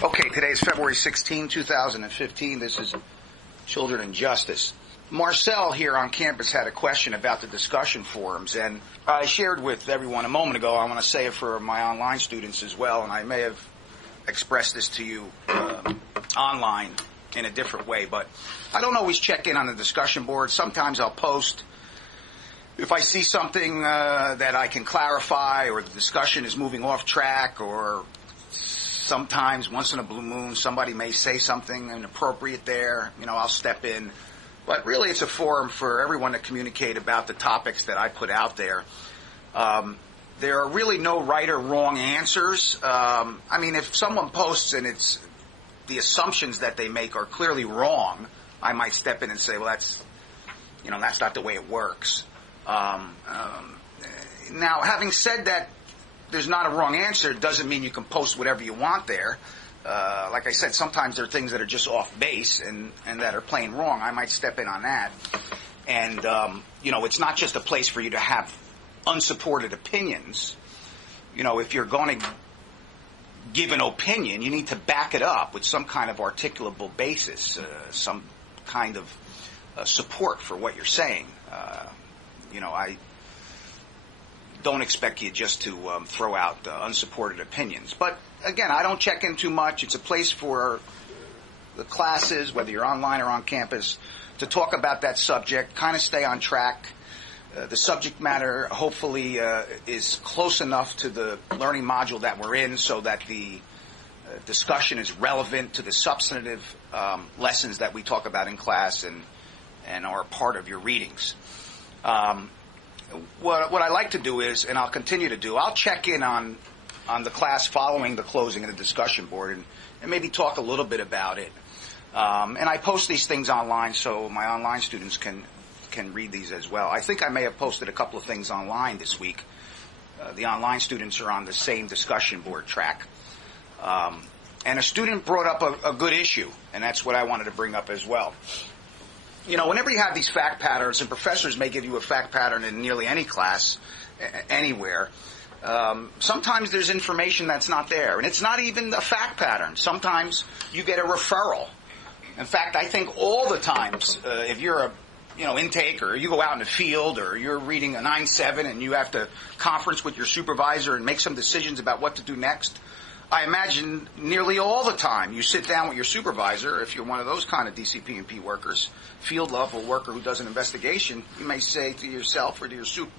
Okay, today is February 16, 2015. This is Children and Justice. Marcel here on campus had a question about the discussion forums, and I shared with everyone a moment ago. I want to say it for my online students as well, and I may have expressed this to you online in a different way, but I don't always check in on the discussion board. Sometimes I'll post if I see something that I can clarify, or the discussion is moving off track, or sometimes, once in a blue moon, somebody may say something inappropriate there. I'll step in. But really, it's a forum for everyone to communicate about the topics that I put out there. There are really no right or wrong answers. If someone posts and it's the assumptions that they make are clearly wrong, I might step in and say, well, that's not the way it works. Now, having said that, there's not a wrong answer. It doesn't mean you can post whatever you want there. Like I said, sometimes there are things that are just off base and that are plain wrong. I might step in on that. And, it's not just a place for you to have unsupported opinions. If you're going to give an opinion, you need to back it up with some kind of articulable basis, some kind of support for what you're saying. I don't expect you just to throw out unsupported opinions. But again, I don't check in too much. It's a place for the classes, whether you're online or on campus, to talk about that subject, kind of stay on track. The subject matter hopefully is close enough to the learning module that we're in so that the discussion is relevant to the substantive lessons that we talk about in class and are part of your readings. What I like to do is, and I'll continue to do, I'll check in on the class following the closing of the discussion board and maybe talk a little bit about it. And I post these things online so my online students can read these as well. I think I may have posted a couple of things online this week. The online students are on the same discussion board track. And a student brought up a good issue, and that's what I wanted to bring up as well. Whenever you have these fact patterns, and professors may give you a fact pattern in nearly any class, anywhere, sometimes there's information that's not there. And it's not even a fact pattern. Sometimes you get a referral. In fact, I think all the times, if you're a intake, or you go out in the field, or you're reading a 9-7 and you have to conference with your supervisor and make some decisions about what to do next, I imagine nearly all the time you sit down with your supervisor. If you're one of those kind of DCP&P workers, field level worker who does an investigation, you may say to yourself or to your super,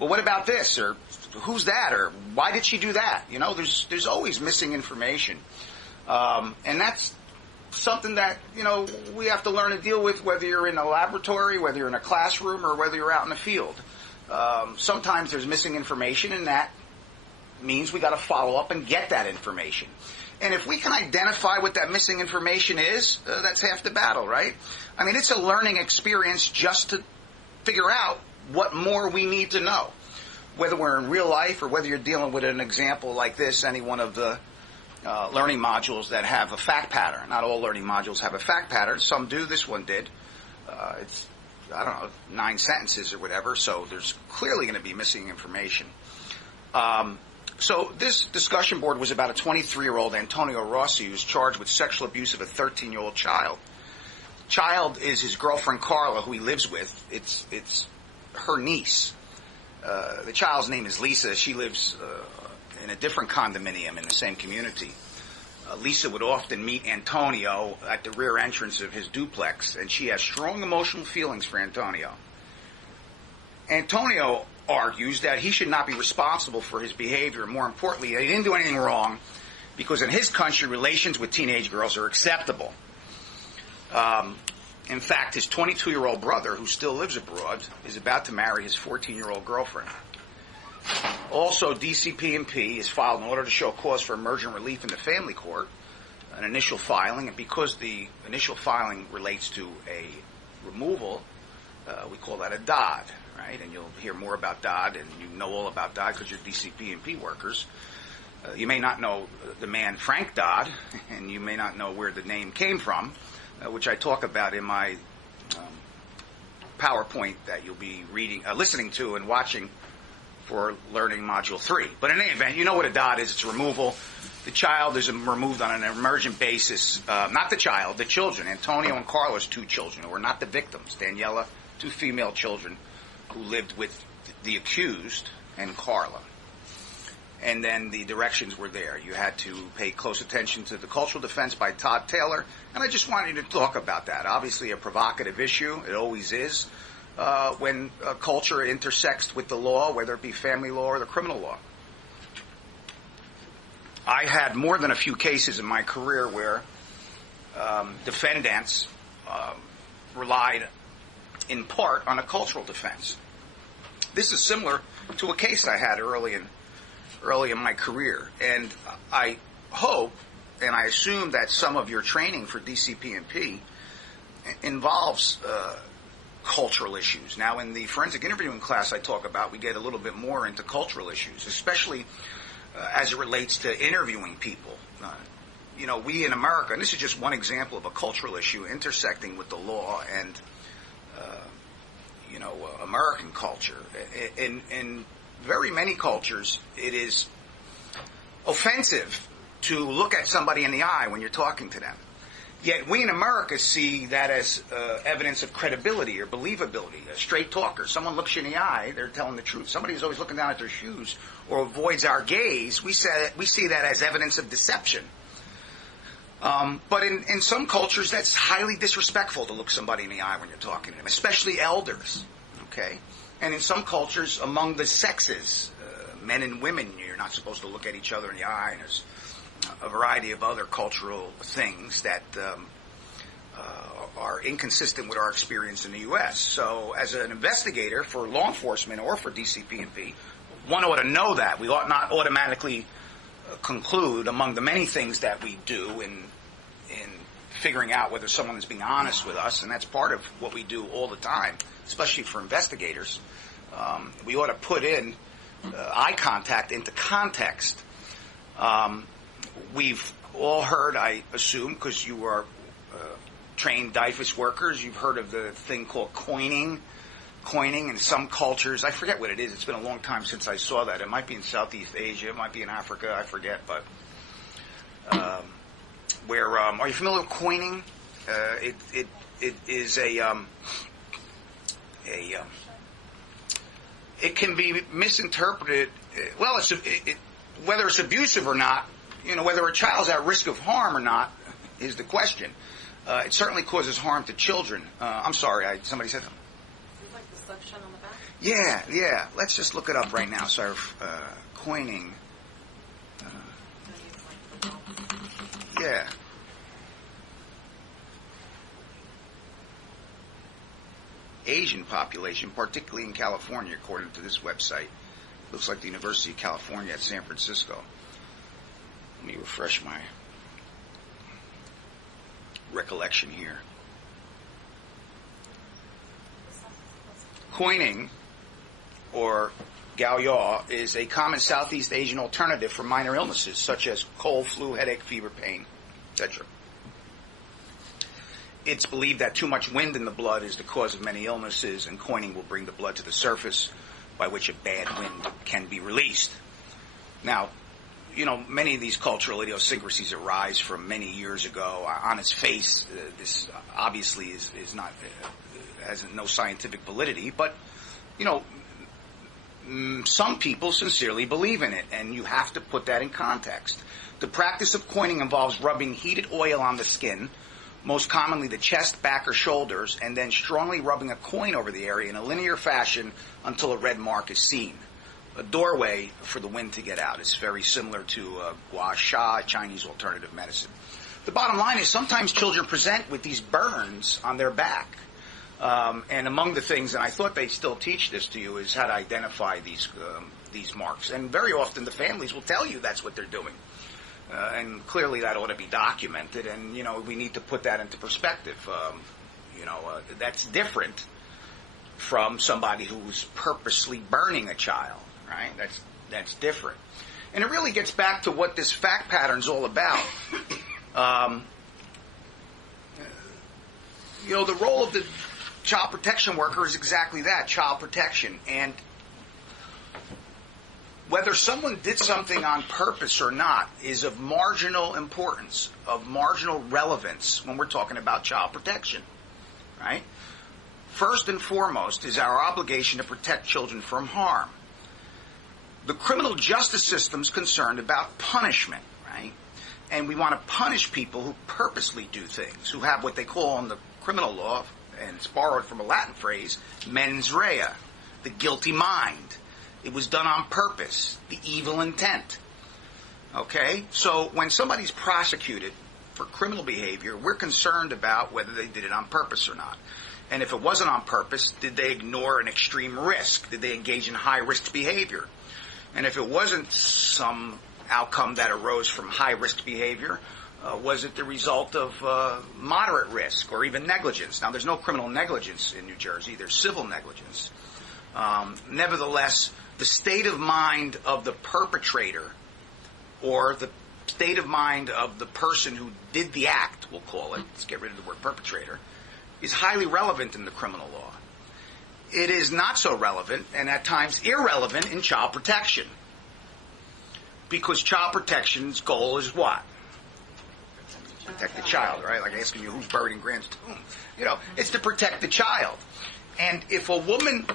well, what about this? Or who's that? Or why did she do that? There's always missing information. And that's something that, we have to learn to deal with, whether you're in a laboratory, whether you're in a classroom, or whether you're out in the field. Sometimes there's missing information, and that means we got to follow up and get that information. And if we can identify what that missing information is, that's half the battle, right? It's a learning experience just to figure out what more we need to know. Whether we're in real life or whether you're dealing with an example like this, any one of the learning modules that have a fact pattern. Not all learning modules have a fact pattern. Some do. This one did. It's 9 sentences or whatever, so there's clearly going to be missing information. So this discussion board was about a 23-year-old Antonio Rossi who's charged with sexual abuse of a 13-year-old child. Child is his girlfriend Carla, who he lives with. It's her niece. The child's name is Lisa. She lives in a different condominium in the same community. Lisa would often meet Antonio at the rear entrance of his duplex, and she has strong emotional feelings for Antonio. Antonio argues that he should not be responsible for his behavior. More importantly, he didn't do anything wrong because in his country, relations with teenage girls are acceptable. In fact, his 22-year-old brother, who still lives abroad, is about to marry his 14-year-old girlfriend. Also, DCP&P has filed an order to show cause for emergent relief in the family court, an initial filing, and because the initial filing relates to a removal, we call that a DOD, right? And you'll hear more about DOD, and you know all about DOD because you're DCP&P workers. You may not know the man Frank Dodd, and you may not know where the name came from, which I talk about in my PowerPoint that you'll be listening to and watching for learning Module 3. But in any event, you know what a DOD is. It's removal. The child is removed on an emergent basis. Not the child, the children. Antonio and Carla's 2 children, who are not the victims. Daniela, 2 female children who lived with the accused, and Carla. And then the directions were there. You had to pay close attention to the cultural defense by Todd Taylor, and I just wanted to talk about that. Obviously a provocative issue. It always is when culture intersects with the law, whether it be family law or the criminal law. I had more than a few cases in my career where defendants relied in part on a cultural defense. This is similar to a case I had early in my career, and I hope and I assume that some of your training for DCP&P involves cultural issues. Now, in the forensic interviewing class I talk about, we get a little bit more into cultural issues, especially as it relates to interviewing people. We in America, and this is just one example of a cultural issue intersecting with the law and, American culture. In very many cultures, it is offensive to look at somebody in the eye when you're talking to them. Yet we in America see that as evidence of credibility or believability. A straight talker, someone looks you in the eye, they're telling the truth. Somebody who's always looking down at their shoes or avoids our gaze, we see that as evidence of deception. But in some cultures, that's highly disrespectful to look somebody in the eye when you're talking to them, especially elders. Okay, and in some cultures, among the sexes, men and women, you're not supposed to look at each other in the eye. And there's a variety of other cultural things that are inconsistent with our experience in the U.S. So as an investigator for law enforcement or for DCP&P, one ought to know that. We ought not automatically conclude among the many things that we do in figuring out whether someone is being honest with us, and that's part of what we do all the time, especially for investigators. We ought to put in eye contact into context. We've all heard, I assume, because you are trained DIFUS workers, you've heard of the thing called coining. Coining in some cultures, I forget what it is. It's been a long time since I saw that. It might be in Southeast Asia, it might be in Africa, I forget. But are you familiar with coining? It is it can be misinterpreted. Well, whether it's abusive or not, whether a child's at risk of harm or not is the question. It certainly causes harm to children. I'm sorry, somebody said something. Is it like the suction on the back? Yeah. Let's just look it up right now. Sorry, coining. Yeah. Asian population, particularly in California, according to this website. Looks like the University of California at San Francisco. Let me refresh my recollection here. Coining, or Gaoyao, is a common Southeast Asian alternative for minor illnesses such as cold, flu, headache, fever, pain, etc. It's believed that too much wind in the blood is the cause of many illnesses, and coining will bring the blood to the surface, by which a bad wind can be released. Now, many of these cultural idiosyncrasies arise from many years ago. On its face, this obviously is not has no scientific validity, but some people sincerely believe in it, and you have to put that in context. The practice of coining involves rubbing heated oil on the skin, most commonly the chest, back, or shoulders, and then strongly rubbing a coin over the area in a linear fashion until a red mark is seen. A doorway for the wind to get out. It's very similar to gua sha, Chinese alternative medicine. The bottom line is sometimes children present with these burns on their back. And among the things, and I thought they still teach this to you, is how to identify these marks. And very often the families will tell you that's what they're doing. And clearly that ought to be documented, and we need to put that into perspective. That's different from somebody who's purposely burning a child, right? That's different, and it really gets back to what this fact pattern's all about. The role of the child protection worker is exactly that, child protection, and Whether someone did something on purpose or not is of marginal importance, of marginal relevance when we're talking about child protection, right? First and foremost is our obligation to protect children from harm. The criminal justice system's concerned about punishment, right? And we want to punish people who purposely do things, who have what they call in the criminal law, and it's borrowed from a Latin phrase, mens rea, the guilty mind. It was done on purpose, the evil intent. Okay? So when somebody's prosecuted for criminal behavior, we're concerned about whether they did it on purpose or not. And if it wasn't on purpose, did they ignore an extreme risk? Did they engage in high-risk behavior? And if it wasn't some outcome that arose from high-risk behavior, was it the result of moderate risk or even negligence? Now, there's no criminal negligence in New Jersey. There's civil negligence. Nevertheless, the state of mind of the perpetrator or the state of mind of the person who did the act, we'll call it, let's get rid of the word perpetrator, is highly relevant in the criminal law. It is not so relevant and at times irrelevant in child protection. Because child protection's goal is what? Protect the child, right? Like asking you who's buried in Grant's tomb. You know, it's to protect the child. And if a woman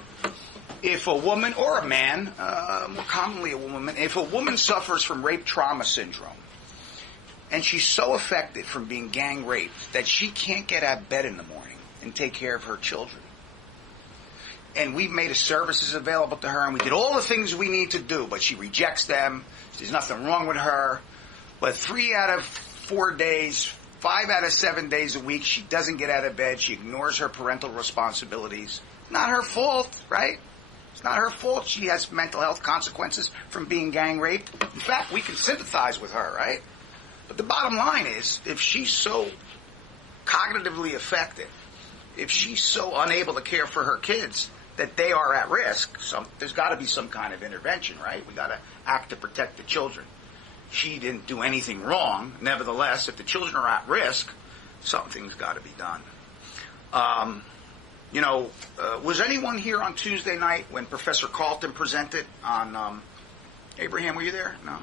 or a man, more commonly a woman, if a woman suffers from rape trauma syndrome, and she's so affected from being gang raped that she can't get out of bed in the morning and take care of her children, and we've made the services available to her, and we did all the things we need to do, but she rejects them, there's nothing wrong with her, but 3 out of 4 days, 5 out of 7 days a week, she doesn't get out of bed, she ignores her parental responsibilities. Not her fault, right? It's not her fault she has mental health consequences from being gang raped. In fact, we can sympathize with her, right? But the bottom line is, if she's so cognitively affected, if she's so unable to care for her kids that they are at risk, there's got to be some kind of intervention, right? We got to act to protect the children. She didn't do anything wrong. Nevertheless, if the children are at risk, something's got to be done. Was anyone here on Tuesday night when Professor Carlton presented on Abraham? Were you there? No.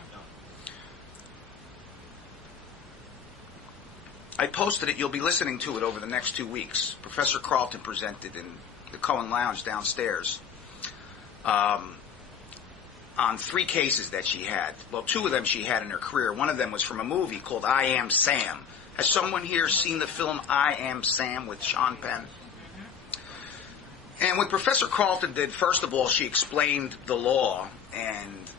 I posted it. You'll be listening to it over the next 2 weeks. Professor Carlton presented in the Cohen Lounge downstairs on 3 cases that she had. Well, 2 of them she had in her career. One of them was from a movie called I Am Sam. Has someone here seen the film I Am Sam with Sean Penn? And what Professor Carlton did, first of all, she explained the law and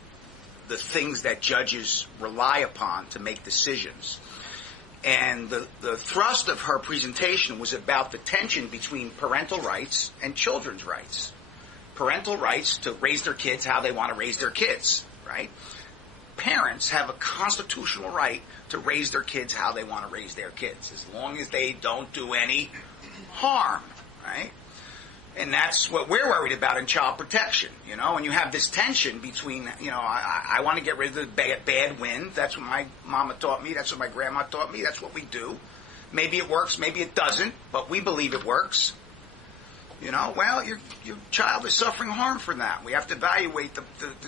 the things that judges rely upon to make decisions. And the thrust of her presentation was about the tension between parental rights and children's rights. Parental rights to raise their kids how they want to raise their kids, right? Parents have a constitutional right to raise their kids how they want to raise their kids, as long as they don't do any harm, right? And that's what we're worried about in child protection, you know, and you have this tension between, you know, I want to get rid of the bad wind. That's what my mama taught me. That's what my grandma taught me. That's what we do. Maybe it works, maybe it doesn't, but we believe it works. You know, well, your child is suffering harm from that. We have to evaluate the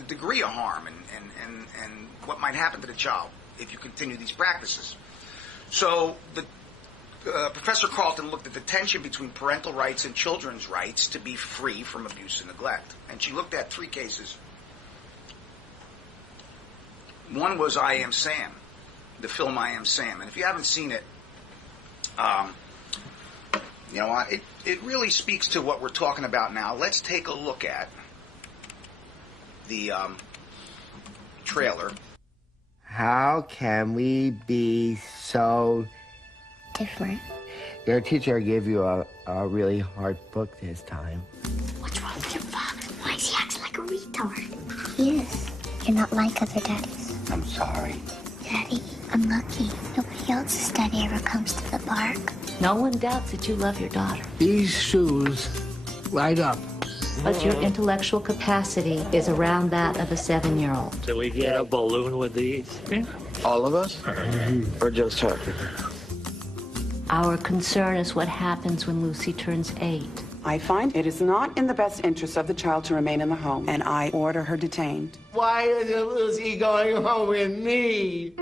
degree of harm and what might happen to the child if you continue these practices. So Professor Carlton looked at the tension between parental rights and children's rights to be free from abuse and neglect. And she looked at 3 cases. One was I Am Sam, the film I Am Sam. And if you haven't seen it, you know what? It really speaks to what we're talking about now. Let's take a look at the trailer. How can we be so different? Your teacher gave you a really hard book this time. What's wrong with your father? Why is he acting like a retard? He is. You're not like other daddies. I'm sorry. Daddy, I'm lucky. Nobody else's daddy ever comes to the park. No one doubts that you love your daughter. These shoes light up. But your intellectual capacity is around that of a 7-year-old. Do we get a balloon with these? All of us? Or just her? Our concern is what happens when Lucy turns 8. I find it is not in the best interest of the child to remain in the home, and I order her detained. Why isn't Lucy going home with me?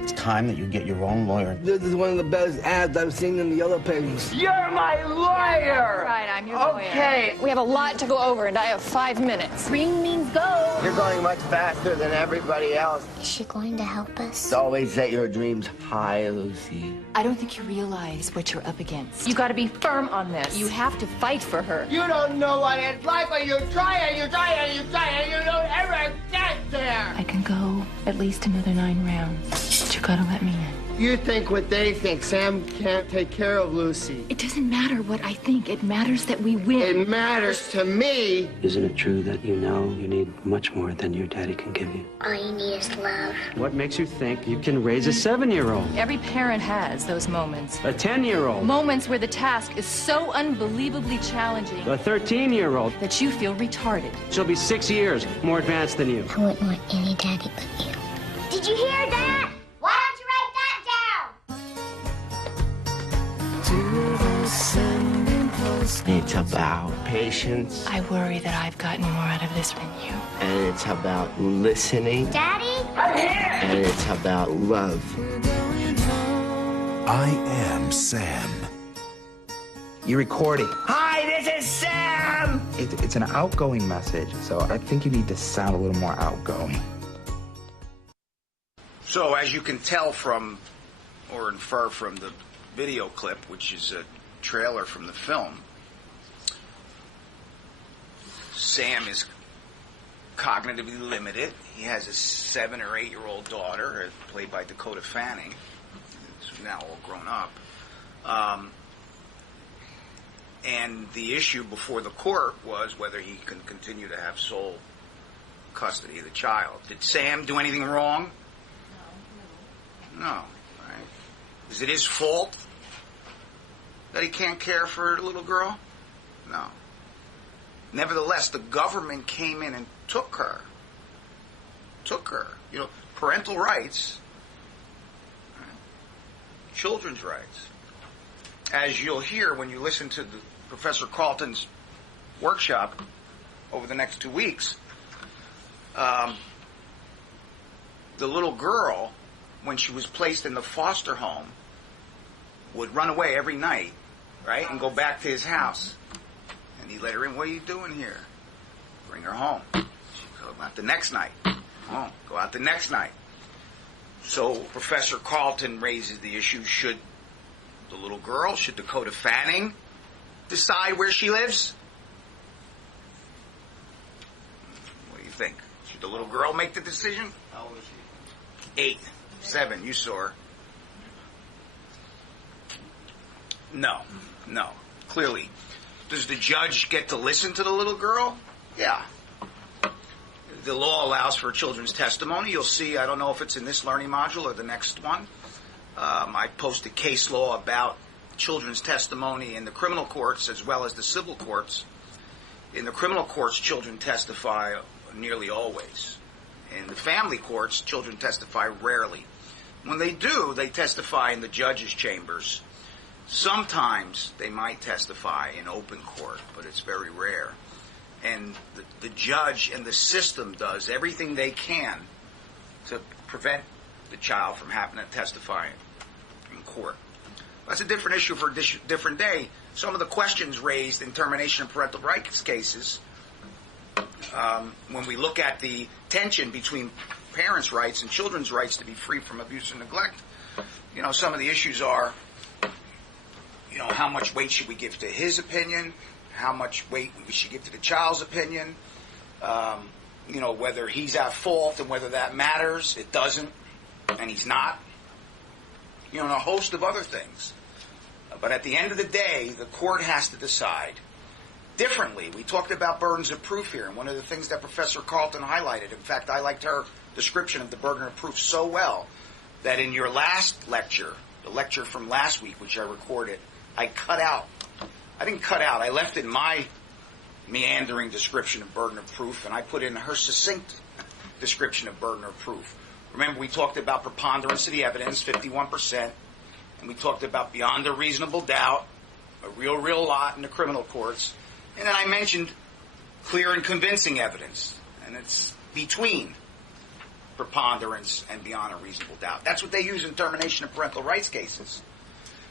It's time that you get your own lawyer. This is one of the best ads I've seen in the yellow pages. You're my lawyer! Right, I'm your lawyer. Okay. We have a lot to go over, and I have 5 minutes. Ring means go. You're going much faster than everybody else. Is she going to help us? Always set your dreams high, Lucy. I don't think you realize what you're up against. You gotta be firm on this. You have to fight for her. You don't know what it's like when you try and you try and you try and you don't ever get there. I can go at least another 9 rounds. But you gotta let me in. You think what they think. Sam can't take care of Lucy. It doesn't matter what I think. It matters that we win. It matters to me. Isn't it true that you know you need much more than your daddy can give you? All you need is love. What makes you think you can raise a 7-year-old? Every parent has those moments. A 10-year-old? Moments where the task is so unbelievably challenging A 13-year-old? that you feel retarded. She'll be 6 years more advanced than you. I wouldn't want any daddy but you. Did you hear that? Why don't you write that down? It's about patience, I worry that I've gotten more out of this than you. and it's about listening, Daddy? and it's about love. I am Sam. You're recording. Hi, this is Sam! It's an outgoing message, so I think you need to sound a little more outgoing. So, as you can tell from, or infer from the video clip, which is a trailer from the film, Sam is cognitively limited. He has a 7 or 8-year-old daughter, played by Dakota Fanning, who's now all grown up. And the issue before the court was whether he can continue to have sole custody of the child. Did Sam do anything wrong? No. Right? Is it his fault that he can't care for a little girl? No. Nevertheless, the government came in and took her. You know, parental rights, right? Children's rights. As you'll hear when you listen to Professor Carlton's workshop over the next 2 weeks, the little girl, when she was placed in the foster home, would run away every night, right, and go back to his house. And he let her in. What are you doing here? Bring her home. She'd go out the next night. Oh, go out the next night. So Professor Carlton raises the issue, should the little girl, should Dakota Fanning decide where she lives? What do you think? Should the little girl make the decision? How old is she? 8, 7, you saw her. No. Clearly. Does the judge get to listen to the little girl? Yeah. The law allows for children's testimony. You'll see, I don't know if it's in this learning module or the next one. I posted case law about children's testimony in the criminal courts as well as the civil courts. In the criminal courts, children testify nearly always. In the family courts, children testify rarely. When they do, they testify in the judge's chambers. Sometimes they might testify in open court, but it's very rare. And the judge and the system does everything they can to prevent the child from having to testify in court. That's a different issue for a different day. Some of the questions raised in termination of parental rights cases, when we look at the tension between parents' rights and children's rights to be free from abuse and neglect, you know, some of the issues are, you know, how much weight should we give to his opinion? How much weight we should give to the child's opinion? You know, whether he's at fault and whether that matters. It doesn't, and he's not. You know, and a host of other things. But at the end of the day, the court has to decide differently. We talked about burdens of proof here, and one of the things that Professor Carlton highlighted, in fact, I liked her description of the burden of proof so well, that in your last lecture, the lecture from last week, which I recorded, I left in my meandering description of burden of proof, and I put in her succinct description of burden of proof. Remember, we talked about preponderance of the evidence, 51%, and we talked about beyond a reasonable doubt, a real lot in the criminal courts. And then I mentioned clear and convincing evidence, and it's between preponderance and beyond a reasonable doubt. That's what they use in termination of parental rights cases,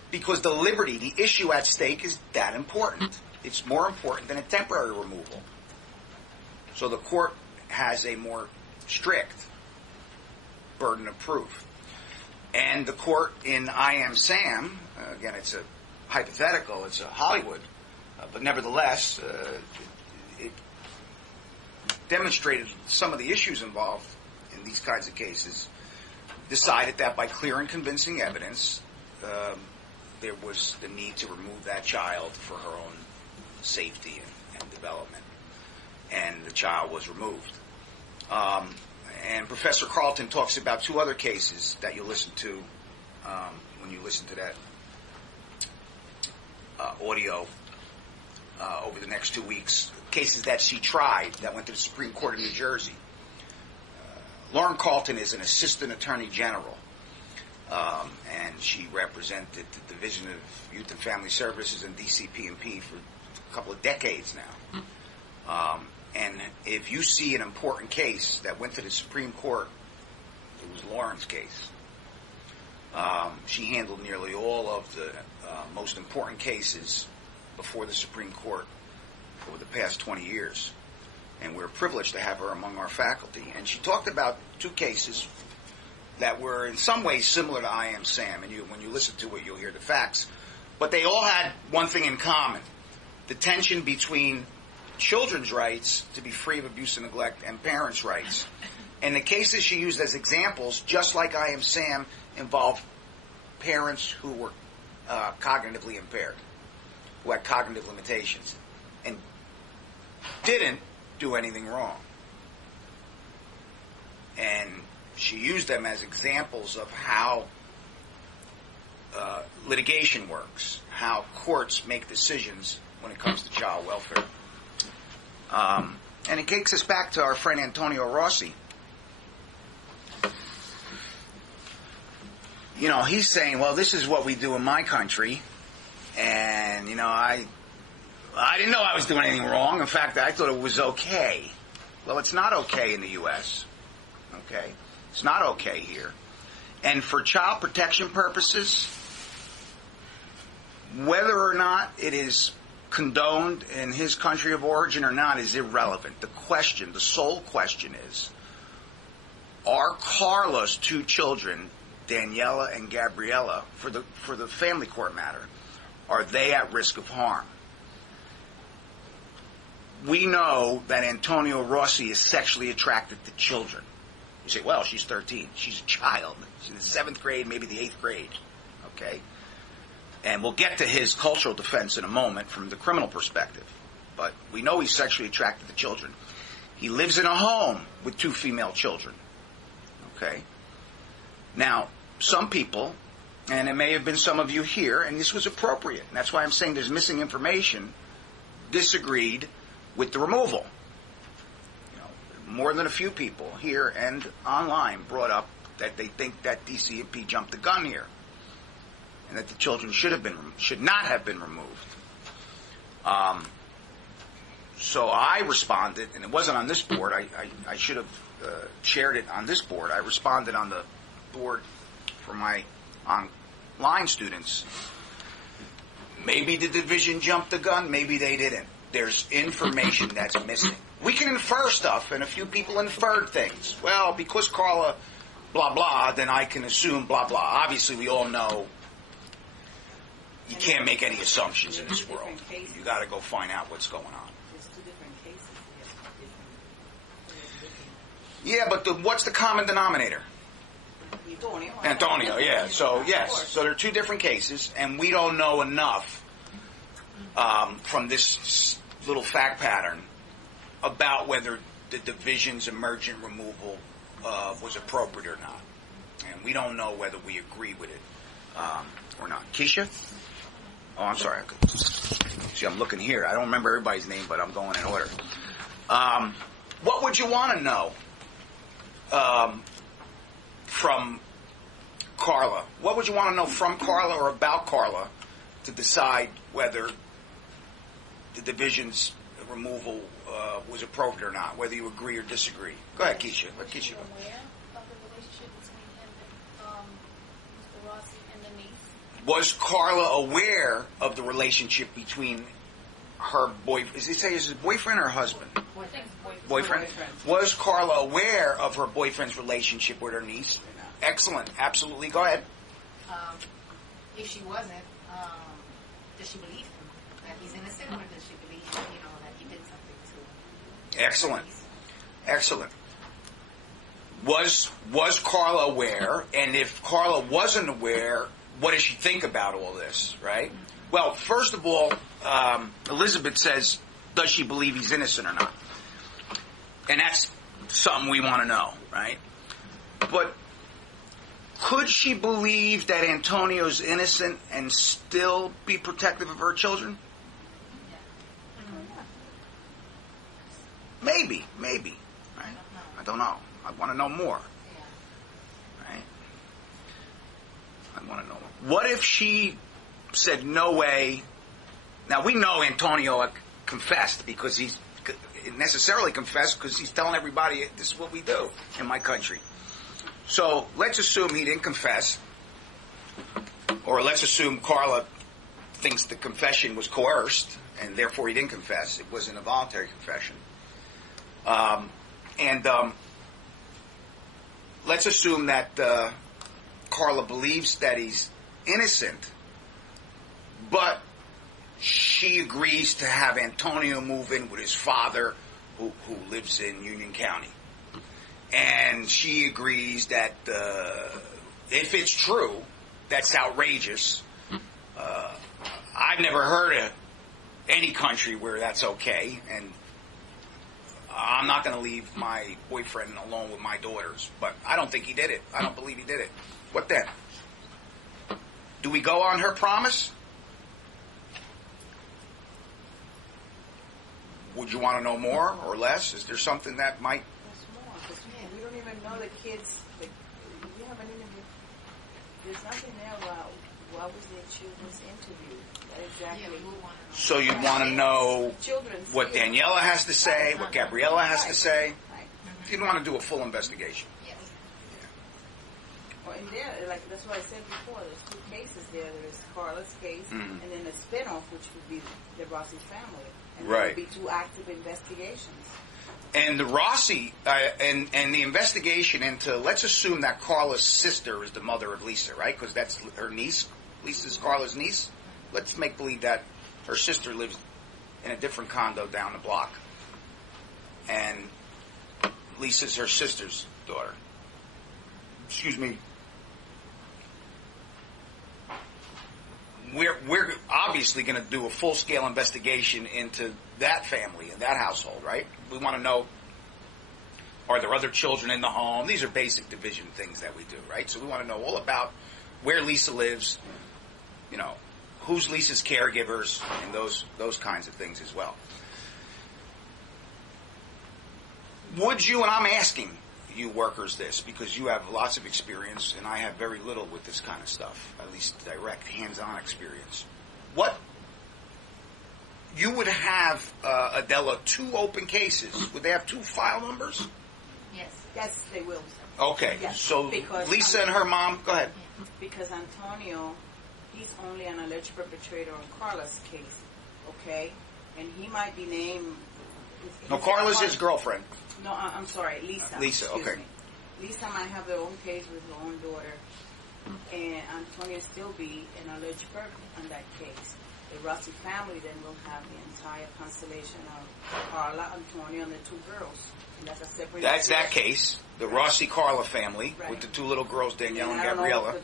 because the liberty, the issue at stake, is that important. It's more important than a temporary removal. So the court has a more strict burden of proof. And the court in I Am Sam, again, it's a hypothetical, it's a Hollywood, but nevertheless, it demonstrated some of the issues involved in these kinds of cases, decided that by clear and convincing evidence, there was the need to remove that child for her own safety and development. And the child was removed. And Professor Carlton talks about two other cases that you'll listen to when you listen to that audio over the next 2 weeks. Cases that she tried that went to the Supreme Court of New Jersey. Lauren Carlton is an assistant attorney general, and she represented the Division of Youth and Family Services and DCP&P for a couple of decades now. And if you see an important case that went to the Supreme Court, it was Lauren's case. She handled nearly all of the most important cases before the Supreme Court over the past 20 years. And we're privileged to have her among our faculty. And she talked about two cases that were in some ways similar to I Am Sam. And when you listen to it, you'll hear the facts. But they all had one thing in common: the tension between children's rights to be free of abuse and neglect and parents' rights. And the cases she used as examples, just like I Am Sam, involved parents who were cognitively impaired, who had cognitive limitations, and didn't do anything wrong. And she used them as examples of how litigation works, how courts make decisions when it comes to child welfare. And it takes us back to our friend Antonio Rossi. You know, he's saying, well, this is what we do in my country, and, you know, I didn't know I was doing anything wrong. In fact, I thought it was okay. Well, it's not okay in the U.S., okay? It's not okay here. And for child protection purposes, whether or not it is condoned in his country of origin or not is irrelevant. The question, the sole question is, are Carla's two children, Daniela and Gabriella, for the family court matter, are they at risk of harm? We know that Antonio Rossi is sexually attracted to children. You say, well, she's 13. She's a child. She's in the 7th grade, maybe the 8th grade. Okay? And we'll get to his cultural defense in a moment from the criminal perspective. But we know he's sexually attracted to children. He lives in a home with 2 female children. Okay? Now, some people, and it may have been some of you here, and this was appropriate, and that's why I'm saying there's missing information, disagreed with the removal. You know, more than a few people here and online brought up that they think that DCP jumped the gun here, and that the children should not have been removed. So I responded, and it wasn't on this board. I should have shared it on this board. I responded on the board for my online students. Maybe the division jumped the gun, maybe they didn't. There's information that's missing. We can infer stuff, and a few people inferred things. Well, because Carla blah blah, then I can assume blah blah. Obviously, we all know you can't make any assumptions in this world. You got to go find out what's going on. Yeah, but what's the common denominator? Antonio, yeah. So, yes. So there are 2 different cases, and we don't know enough from this little fact pattern about whether the division's emergent removal was appropriate or not. And we don't know whether we agree with it or not. Keisha? Oh, I'm sorry. See, I'm looking here. I don't remember everybody's name, but I'm going in order. What would you want to know from Carla? What would you want to know from Carla or about Carla to decide whether the division's removal was appropriate or not, whether you agree or disagree. Go ahead, Keisha. What Keisha? Was Carla aware of the relationship between her boyfriend? Is it boyfriend or husband? Boyfriend. Was Carla aware of her boyfriend's relationship with her niece? Excellent. Absolutely. Go ahead. If she wasn't, does she believe him that he's innocent, or does she believe, that he did something to? Excellent. Excellent. Was Carla aware? And if Carla wasn't aware, what does she think about all this? Right. Well, first of all, Elizabeth says, does she believe he's innocent or not? And that's something we want to know, right? But could she believe that Antonio's innocent and still be protective of her children? Maybe. Right? I don't know. I want to know more. Right? I want to know more. What if she said, no way? Now, we know Antonio confessed because he's necessarily confessed because he's telling everybody this is what we do in my country. So let's assume he didn't confess, or let's assume Carla thinks the confession was coerced and therefore he didn't confess. It wasn't a voluntary confession. Let's assume that Carla believes that he's innocent, but she agrees to have Antonio move in with his father, who lives in Union County. And she agrees that if it's true, that's outrageous. I've never heard of any country where that's okay, and I'm not going to leave my boyfriend alone with my daughters. But I don't think he did it. I don't believe he did it. What then? Do we go on her promise? Would you want to know more or less? Is there something that might... We don't even know the kids. We haven't even. There's nothing there about what was their children's interview. Exactly. So you want to know what Daniela has to say, what Gabriella has to say. You don't want to do a full investigation. Yes. Well, in there, that's what I said before. There's two cases there. There's Carla's case, and then a spinoff, which would be the Rossi family, and there would be two active investigations. And the Rossi, and the investigation into, let's assume that Carla's sister is the mother of Lisa, right? Because that's her niece. Lisa's Carla's niece. Let's make believe that her sister lives in a different condo down the block. And Lisa's her sister's daughter. Excuse me. We're obviously going to do a full-scale investigation into that family and that household, right? We want to know, are there other children in the home? These are basic division things that we do, right? So we want to know all about where Lisa lives, who's Lisa's caregivers, and those kinds of things as well. Would you, and I'm asking you workers this because you have lots of experience and I have very little with this kind of stuff, at least direct hands-on experience. What you would have, Adela, 2 open cases. Would they have 2 file numbers? Yes, they will. Okay, yes, so because Lisa and her mom, go ahead. Because Antonio, he's only an alleged perpetrator on Carla's case, okay? And he might be named... No, Carla's his girlfriend. No, I'm sorry, Lisa. Lisa, okay. Lisa might have their own case with her own daughter, and Antonio still be an alleged perp on that case. The Rossi family then will have the entire constellation of Carla, Antonio, and the 2 girls. And that's a separate... That's that case, the Rossi-Carla family, with the 2 little girls, Danielle and Gabriella.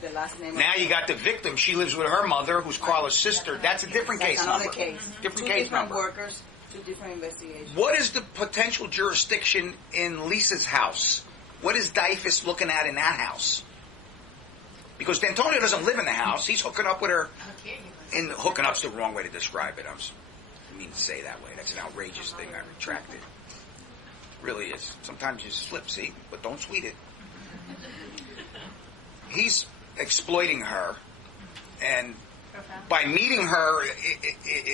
Now you got the victim. She lives with her mother, who's Carla's sister. That's a different case number. That's another case. Different Two case different number. Workers, 2 different investigations. What is the potential jurisdiction in Lisa's house? What is Dyfus looking at in that house? Because Antonio doesn't live in the house. He's hooking up with her. And hooking up's the wrong way to describe it. I didn't mean to say that way. That's an outrageous thing. I retract it. Really is. Sometimes you slip, see? But don't tweet it. He's exploiting her. And by meeting her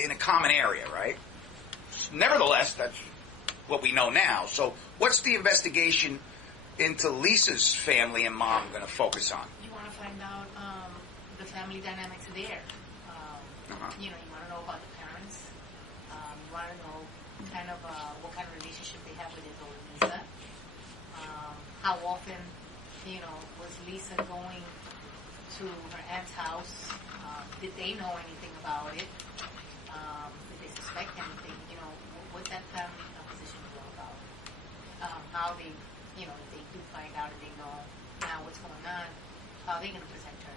in a common area, right? Nevertheless, that's what we know now. So what's the investigation into Lisa's family and mom going to focus on? You want to find out the family dynamics there. You know, you want to know about the parents. You want to know kind of what kind of relationship they have with their daughter Lisa. How often, you know, was Lisa going to her aunt's house? Did they know anything about it? Did they suspect anything? You know, what that family position was all about. How they, you know, if they do find out and they know now what's going on, how are they going to protect her?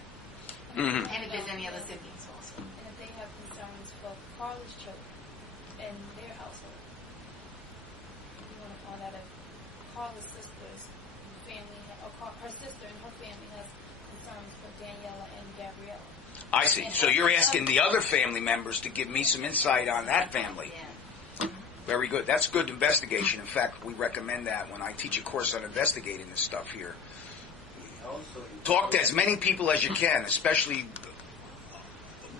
Mm-hmm. And if there's any other siblings also. And if they have concerns for Carla's children and their household. You want to find out if Carla's sister's family, or her sister and her family has concerns for Daniela and Gabriella. I see. So you're asking the other family members to give me some insight on that family. Very good. That's good investigation. In fact, we recommend that when I teach a course on investigating this stuff here. Talk to as many people as you can, especially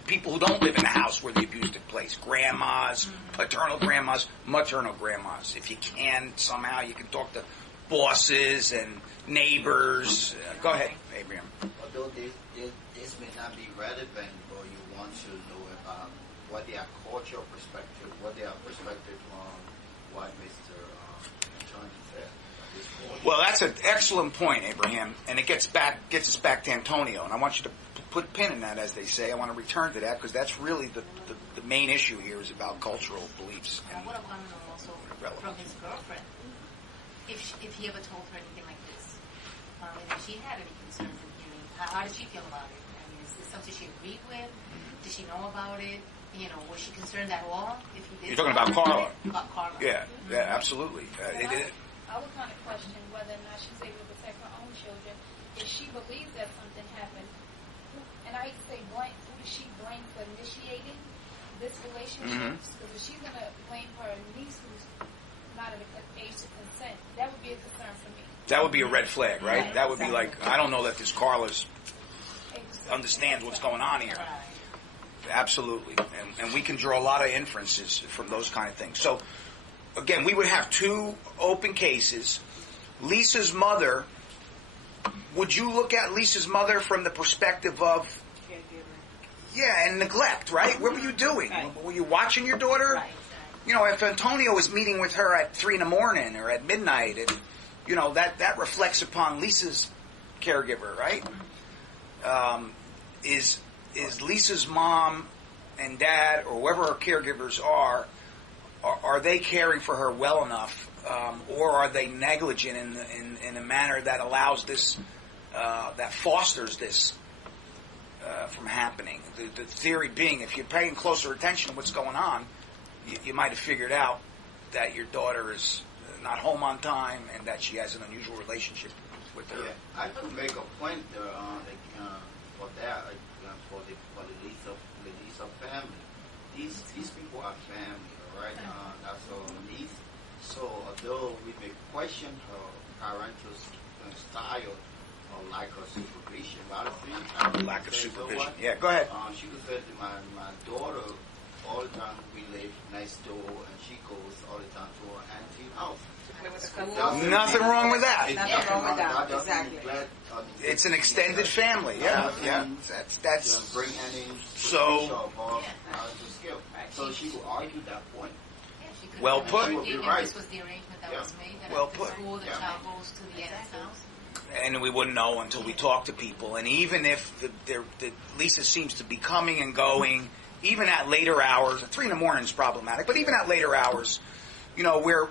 people who don't live in the house where the abuse took place. Grandmas, paternal grandmas, maternal grandmas. If you can, somehow you can talk to bosses and neighbors. Go ahead, Abraham. Although this may not be relevant, but you want to know about what their cultural perspective, what their perspective on what Mr. Attorney said at this point. Well, that's an excellent point, Abraham, and it gets us back to Antonio. And I want you to put a pin in that, as they say. I want to return to that because that's really the main issue here is about cultural beliefs. And what I want to know also from his girlfriend, if he ever told her anything like this, and if she had any concerns in hearing, how did she feel about it? I mean, is this something she agreed with? Did she know about it? You know, was she concerned at all? If he did. You're talking about Carla. About Carla. Yeah, absolutely. I would kind of question whether or not she's able to protect her own children if she believes that something happened. And I hate to say blame, who does she blame for initiating this relationship? Because if she's going to blame her niece who's not at an age to consent, that would be a concern for me. That would be a red flag, right? That would be like, I don't know that this Carla's understands what's going on here. Absolutely. And we can draw a lot of inferences from those kind of things. So, again, we would have two open cases. Lisa's mother, would you look at Lisa's mother from the perspective of, and neglect, right? What were you doing? Were you watching your daughter? You know, if Antonio was meeting with her at 3 a.m. or at midnight, and, you know, that reflects upon Lisa's caregiver, right? Is Lisa's mom and dad, or whoever her caregivers are they caring for her well enough, or are they negligent in a manner that allows this, that fosters this from happening? The theory being, if you're paying closer attention to what's going on, you might have figured out that your daughter is not home on time and that she has an unusual relationship with her. Yeah, I could make a point for that. For the Lisa family, these people are family, all right? That's all niece. So although we may question her parental style or lack of supervision, but I think lack of supervision. Yeah, go ahead. She could say to my daughter all the time we live next door, and she goes all the time to her auntie's house. Nothing wrong with that. Nothing wrong with that. Exactly. It's an extended family. Yeah. That's bring any so. So she would argue that point. Well put. This was the arrangement that was made. That well after put. school, the child goes to the aunt's house. And we wouldn't know until we talk to people. And even if the Lisa seems to be coming and going, even at later hours, 3 a.m. is problematic. But even at later hours, you know, we're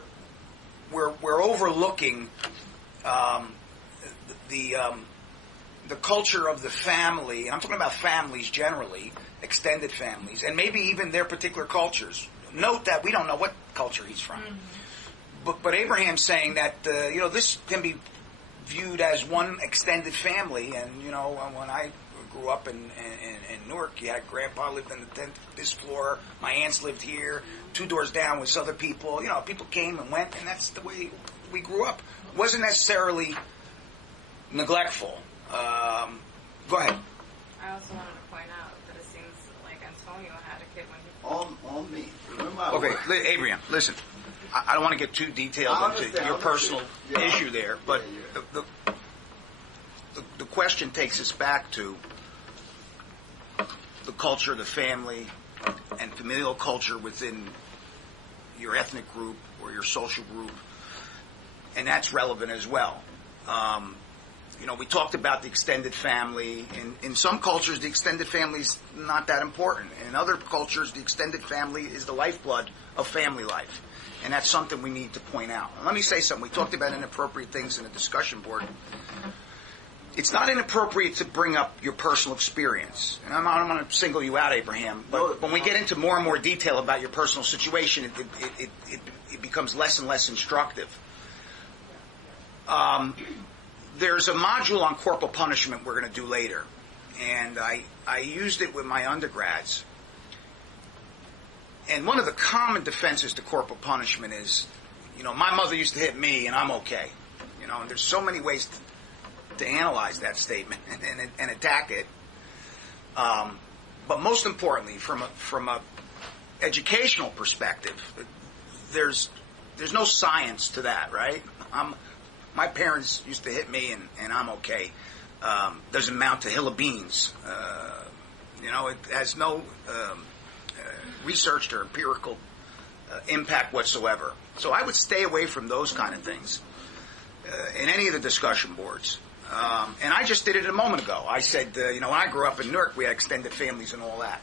overlooking the culture of the family, and I'm talking about families generally, extended families, and maybe even their particular cultures. Note that we don't know what culture he's from. But Abraham's saying that you know, this can be viewed as one extended family, and you know, when I grew up in Newark, you had Grandpa lived on this floor, my aunts lived here, 2 doors down was other people. You know, people came and went, and that's the way we grew up. It wasn't necessarily neglectful. Go ahead. I also wanted to point out that it seems Abraham, listen. I don't want to get too detailed into your personal issue there, but the question takes us back to the culture of the family and familial culture within your ethnic group or your social group, and that's relevant as well. We talked about the extended family. In some cultures, the extended family is not that important. In other cultures, the extended family is the lifeblood of family life, and that's something we need to point out. Let me say something. We talked about inappropriate things in the discussion board. It's not inappropriate to bring up your personal experience. And I'm going to single you out, Abraham, but when we get into more and more detail about your personal situation, it becomes less and less instructive. There's a module on corporal punishment we're going to do later, and I used it with my undergrads. And one of the common defenses to corporal punishment is, my mother used to hit me and I'm okay. And there's so many ways to analyze that statement and attack it. But most importantly, from a educational perspective, there's no science to that, right? My parents used to hit me and I'm okay. Doesn't amount to hill of beans. It has no researched or empirical impact whatsoever. So I would stay away from those kind of things in any of the discussion boards. And I just did it a moment ago. I said, when I grew up in Newark, we had extended families and all that.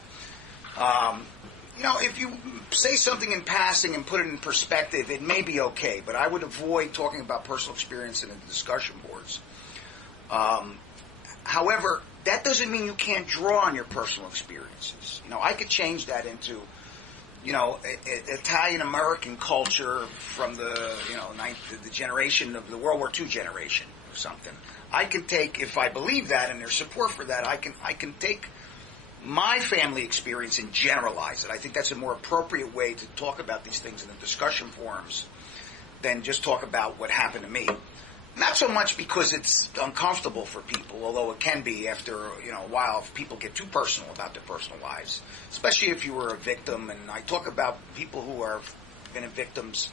If you say something in passing and put it in perspective, it may be okay, but I would avoid talking about personal experience in the discussion boards. However, that doesn't mean you can't draw on your personal experiences. I could change that into, Italian-American culture from the generation of the World War II generation or something. I can take, if I believe that and there's support for that, I can take my family experience and generalize it. I think that's a more appropriate way to talk about these things in the discussion forums than just talk about what happened to me. Not so much because it's uncomfortable for people, although it can be after a while if people get too personal about their personal lives, especially if you were a victim. And I talk about people who have been victims,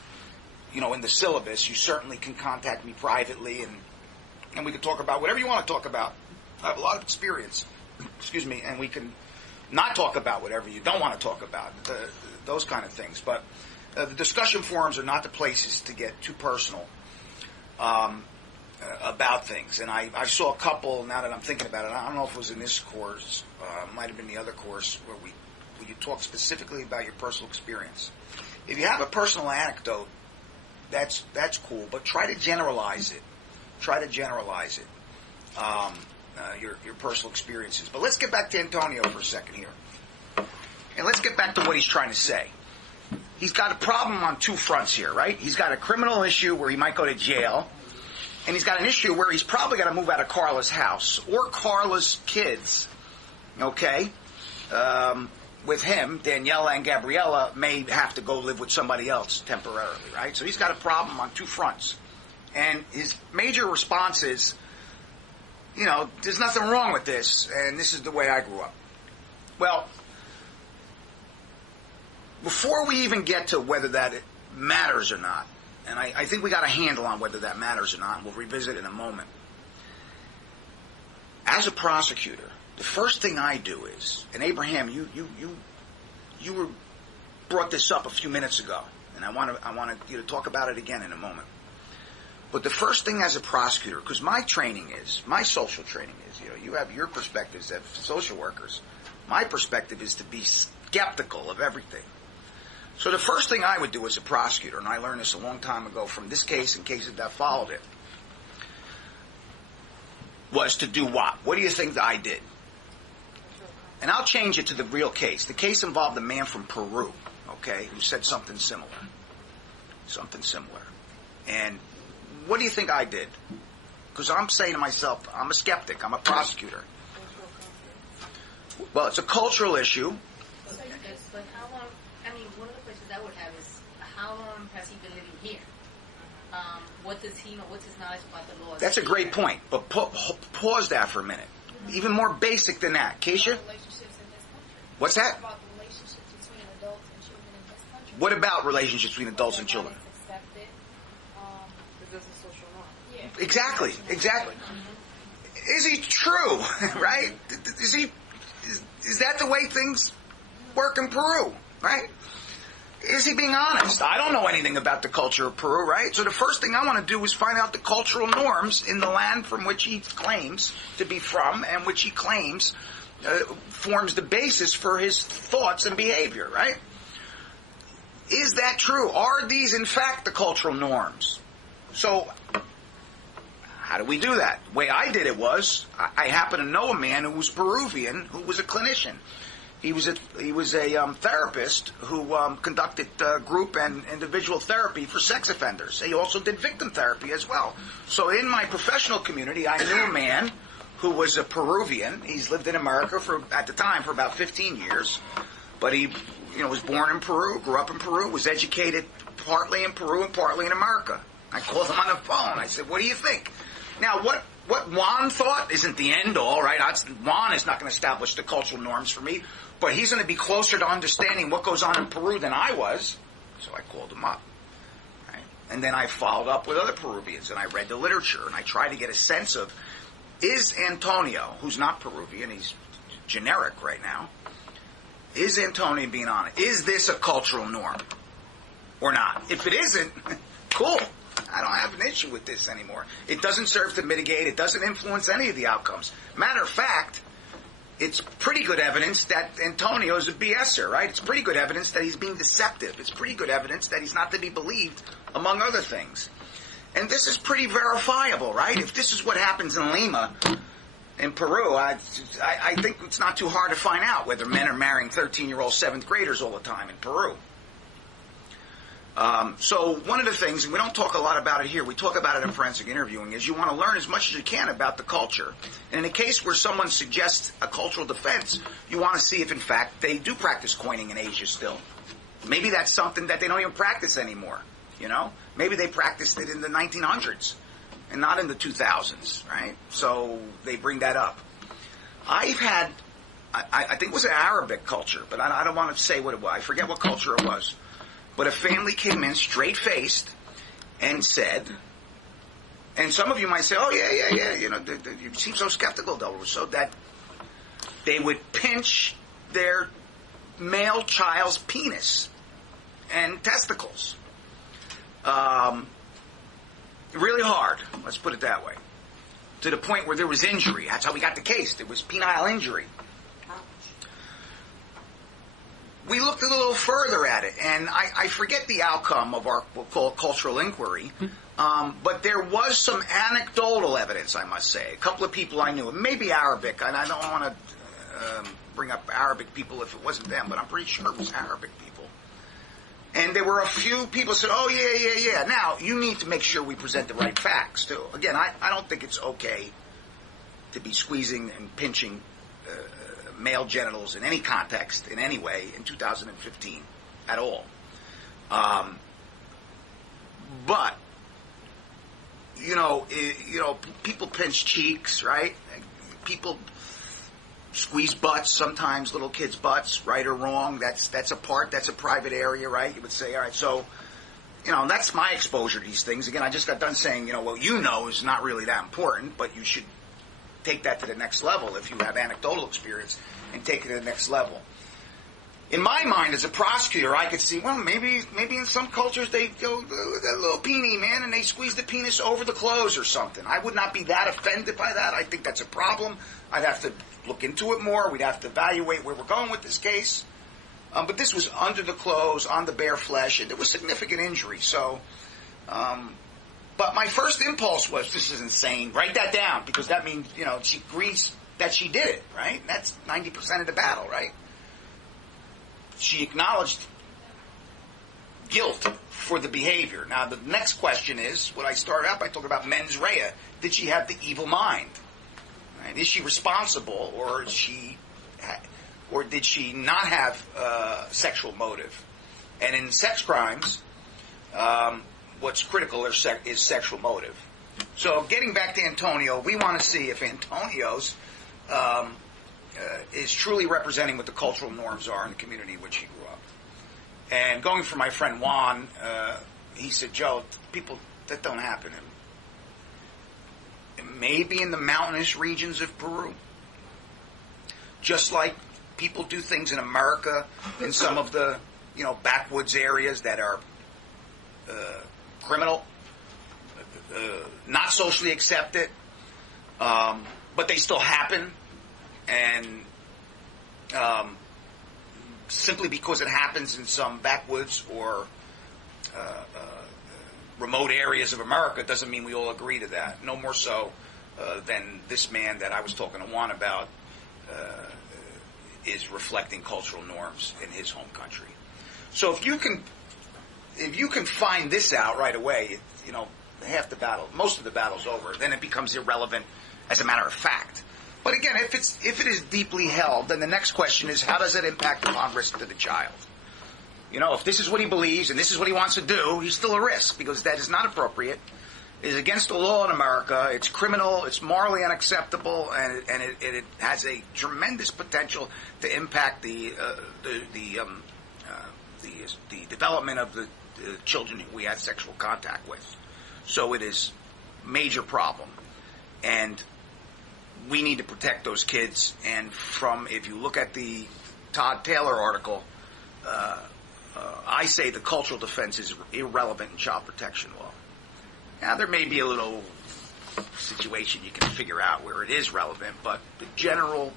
in the syllabus. You certainly can contact me privately and we can talk about whatever you want to talk about. I have a lot of experience, and we can not talk about whatever you don't want to talk about, those kind of things. But the discussion forums are not the places to get too personal about things. And I saw a couple, now that I'm thinking about it, I don't know if it was in this course, it might have been the other course, where you talk specifically about your personal experience. If you have a personal anecdote, that's cool, but try to generalize it. Your personal experiences. But let's get back to Antonio for a second here. And let's get back to what he's trying to say. He's got a problem on two fronts here, right? He's got a criminal issue where he might go to jail, and he's got an issue where he's probably got to move out of Carla's house, or Carla's kids, okay? With him, Daniela and Gabriella may have to go live with somebody else temporarily, right? So he's got a problem on two fronts. And his major response is, there's nothing wrong with this, and this is the way I grew up. Well, before we even get to whether that matters or not, and I think we got a handle on whether that matters or not, and we'll revisit it in a moment. As a prosecutor, the first thing I do is, and Abraham, you brought this up a few minutes ago, and I wanted you to talk about it again in a moment. But the first thing as a prosecutor, because my social training is, you have your perspectives as social workers. My perspective is to be skeptical of everything. So the first thing I would do as a prosecutor, and I learned this a long time ago from this case and cases that followed it, was to do what? What do you think that I did? And I'll change it to the real case. The case involved a man from Peru, okay, who said something similar. And what do you think I did? Because I'm saying to myself, I'm a skeptic. I'm a prosecutor. Well, it's a cultural issue. But how long, one of the questions I would have is, how long has he been living here? What does he know? What's his knowledge about the law? That's a great point. But pause that for a minute. Even more basic than that. Keisha? What's that? What about relationships between adults and children? Exactly. Is he true, right? Is that the way things work in Peru, right? Is he being honest? I don't know anything about the culture of Peru, right? So the first thing I want to do is find out the cultural norms in the land from which he claims to be from and which he claims forms the basis for his thoughts and behavior, right? Is that true? Are these, in fact, the cultural norms? So, how do we do that? The way I did it was, I happen to know a man who was Peruvian, who was a clinician. He was a therapist who conducted group and individual therapy for sex offenders. He also did victim therapy as well. So in my professional community, I knew a man who was a Peruvian. He's lived in America at the time for about 15 years, but he was born in Peru, grew up in Peru, was educated partly in Peru and partly in America. I called him on the phone. I said, "What do you think?" Now, what Juan thought isn't the end all, right? Juan is not going to establish the cultural norms for me, but he's going to be closer to understanding what goes on in Peru than I was. So I called him up. Right? And then I followed up with other Peruvians, and I read the literature, and I tried to get a sense of, is Antonio, who's not Peruvian, he's generic right now, is Antonio being honest? Is this a cultural norm or not? If it isn't, cool. I don't have an issue with this anymore. It doesn't serve to mitigate. It doesn't influence any of the outcomes. Matter of fact, it's pretty good evidence that Antonio is a BSer, right? It's pretty good evidence that he's being deceptive. It's pretty good evidence that he's not to be believed, among other things. And this is pretty verifiable, right? If this is what happens in Lima, in Peru, I think it's not too hard to find out whether men are marrying 13-year-old 7th graders all the time in Peru. So one of the things, and we don't talk a lot about it here, we talk about it in forensic interviewing, is you want to learn as much as you can about the culture. And in a case where someone suggests a cultural defense, you want to see if, in fact, they do practice coining in Asia still. Maybe that's something that they don't even practice anymore, you know? Maybe they practiced it in the 1900s and not in the 2000s, right? So they bring that up. I've had, I think it was an Arabic culture, but I don't want to say what it was. I forget what culture it was. But a family came in straight-faced and said, and some of you might say, oh, yeah, you know, you seem so skeptical, Del Russo, that they would pinch their male child's penis and testicles. Really hard, let's put it that way, to the point where there was injury. That's how we got the case. There was penile injury. We looked a little further at it, and I forget the outcome of our, we'll call it cultural inquiry, but there was some anecdotal evidence, I must say. A couple of people I knew, maybe Arabic, and I don't want to bring up Arabic people if it wasn't them, but I'm pretty sure it was Arabic people. And there were a few people who said, oh, yeah. Now, you need to make sure we present the right facts, too. Again, I don't think it's okay to be squeezing and pinching male genitals in any context, in any way, in 2015 at all. But people pinch cheeks, right? People squeeze butts, sometimes little kids' butts, right or wrong. That's a private area, right? You would say, all right, so that's my exposure to these things. Again, I just got done saying, what is not really that important, but you should take that to the next level if you have anecdotal experience and take it to the next level. In my mind, as a prosecutor, I could see, well, maybe in some cultures they go, that little peenie, man, and they squeeze the penis over the clothes or something. I would not be that offended by that. I think that's a problem. I'd have to look into it more. We'd have to evaluate where we're going with this case. But this was under the clothes, on the bare flesh, and there was significant injury. So, but my first impulse was, this is insane. Write that down, because that means, she agrees that she did it, right? That's 90% of the battle, right? She acknowledged guilt for the behavior. Now, the next question is, when I started up, I talked about mens rea. Did she have the evil mind? Right? Is she responsible, or did she not have sexual motive? And in sex crimes, what's critical is sexual motive. So, getting back to Antonio, we want to see if Antonio's is truly representing what the cultural norms are in the community in which he grew up. And going for my friend Juan, he said, Joe, people, that don't happen. Maybe in the mountainous regions of Peru. Just like people do things in America, in some of the, backwoods areas that are criminal, not socially accepted, but they still happen. And simply because it happens in some backwoods or remote areas of America doesn't mean we all agree to that. No more so than this man that I was talking to Juan about is reflecting cultural norms in his home country. So if you can find this out right away, half the battle, most of the battle's over. Then it becomes irrelevant as a matter of fact. But again, if it is deeply held, then the next question is, how does it impact upon risk to the child? If this is what he believes and this is what he wants to do, he's still a risk, because that is not appropriate. It is against the law in America. It's criminal. It's morally unacceptable, and it has a tremendous potential to impact the development of the children we had sexual contact with. So it is a major problem, and we need to protect those kids. And if you look at the Todd Taylor article, I say the cultural defense is irrelevant in child protection law. Now, there may be a little situation you can figure out where it is relevant, but the general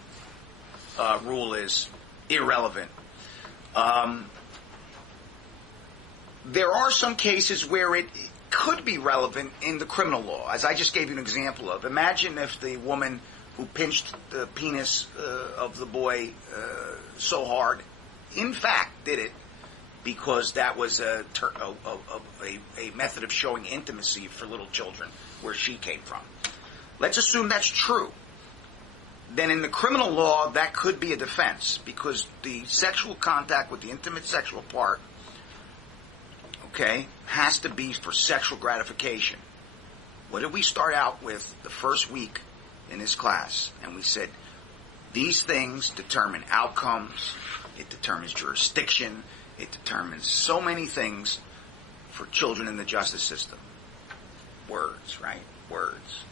rule is irrelevant. There are some cases where it could be relevant in the criminal law, as I just gave you an example of. Imagine if the woman who pinched the penis of the boy so hard, in fact, did it because that was a method of showing intimacy for little children where she came from. Let's assume that's true. Then in the criminal law, that could be a defense, because the sexual contact with the intimate sexual part, has to be for sexual gratification. What did we start out with the first week in this class? And we said, these things determine outcomes, it determines jurisdiction, it determines so many things for children in the justice system. Words, right? Words.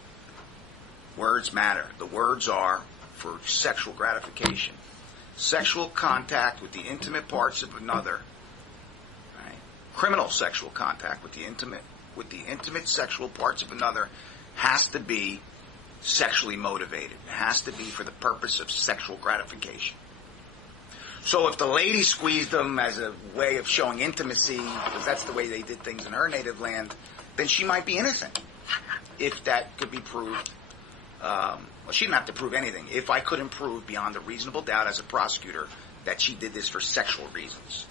Words matter. The words are for sexual gratification. Sexual contact with the intimate parts of another. Right? Criminal sexual contact with the intimate sexual parts of another has to be sexually motivated. It has to be for the purpose of sexual gratification. So if the lady squeezed them as a way of showing intimacy, because that's the way they did things in her native land, then she might be innocent, if that could be proved. Well, she didn't have to prove anything. If I couldn't prove beyond a reasonable doubt as a prosecutor that she did this for sexual reasons.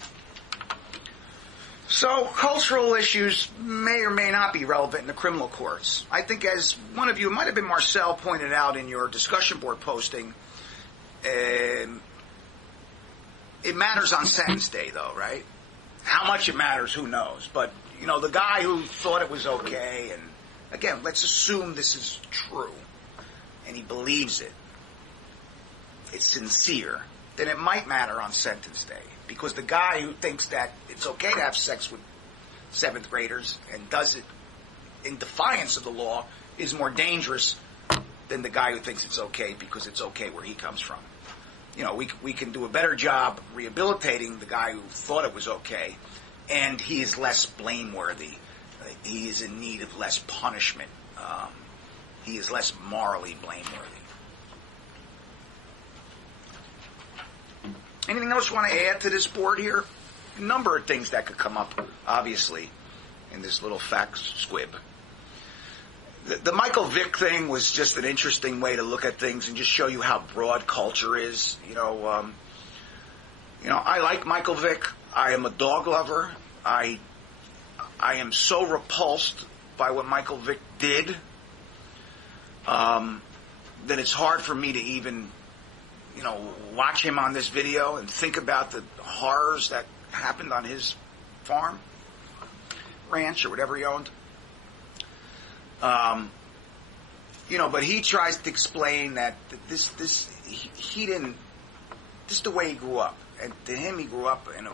So cultural issues may or may not be relevant in the criminal courts. I think, as one of you, it might have been Marcel, pointed out in your discussion board posting, it matters on sentence day, though, right? How much it matters, who knows? But, the guy who thought it was okay, and again, let's assume this is true, and he believes it, it's sincere, then it might matter on sentence day. Because the guy who thinks that it's okay to have sex with 7th graders and does it in defiance of the law is more dangerous than the guy who thinks it's okay because it's okay where he comes from. We can do a better job rehabilitating the guy who thought it was okay, and he is less blameworthy. He is in need of less punishment. He is less morally blameworthy. Anything else you want to add to this board here? A number of things that could come up, obviously, in this little fact squib. The Michael Vick thing was just an interesting way to look at things and just show you how broad culture is. I like Michael Vick. I am a dog lover. I am so repulsed by what Michael Vick did that it's hard for me to even watch him on this video and think about the horrors that happened on his farm, ranch, or whatever he owned. But he tries to explain that he didn't. This is the way he grew up, and to him, he grew up in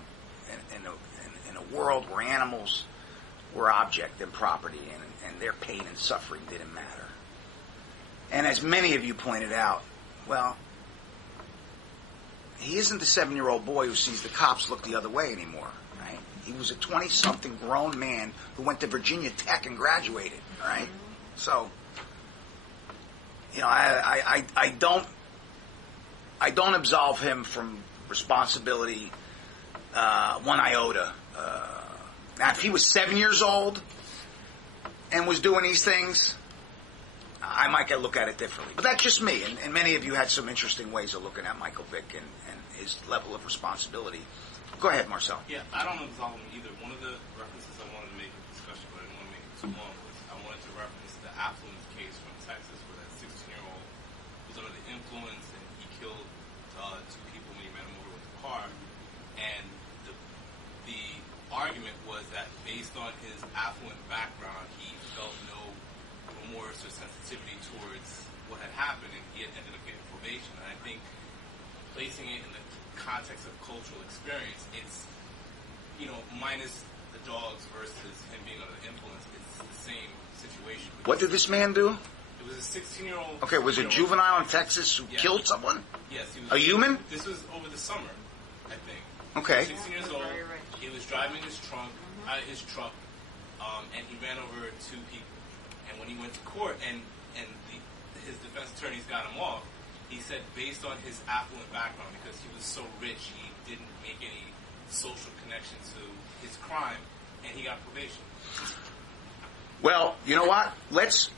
a world where animals were object and property, and their pain and suffering didn't matter. And as many of you pointed out, well, he isn't the 7-year-old boy who sees the cops look the other way anymore, right? He was a 20-something grown man who went to Virginia Tech and graduated, right? So, you know, I don't absolve him from responsibility one iota. Now, if he was 7 years old and was doing these things, I might look at it differently. But that's just me, and many of you had some interesting ways of looking at Michael Vick and his level of responsibility. Go ahead, Marcel. Yeah, I don't absolve him either. One of the references I wanted to make in the discussion, but I didn't want to make it too long, was I wanted to reference the affluence case from Texas where that 16-year-old was under the influence and he killed 2 people when he ran them over with a car. And the argument was that based on his affluent background, he felt no remorse or sensitivity towards what had happened, and he had ended up getting probation. And I think placing it in the context of cultural experience, it's, you know, minus the dogs versus him being under the influence, it's the same situation. What did this man do? It was a 16-year-old. Okay, was a juvenile in Texas who killed someone? Yes. He was a human? This was over the summer, I think. Okay. 16 years old. He was driving his truck, and he ran over 2 people. And when he went to court, and his defense attorneys got him off, he said based on his affluent background, because he was so rich, he didn't make any social connection to his crime, and he got probation. Well, you know what? Let's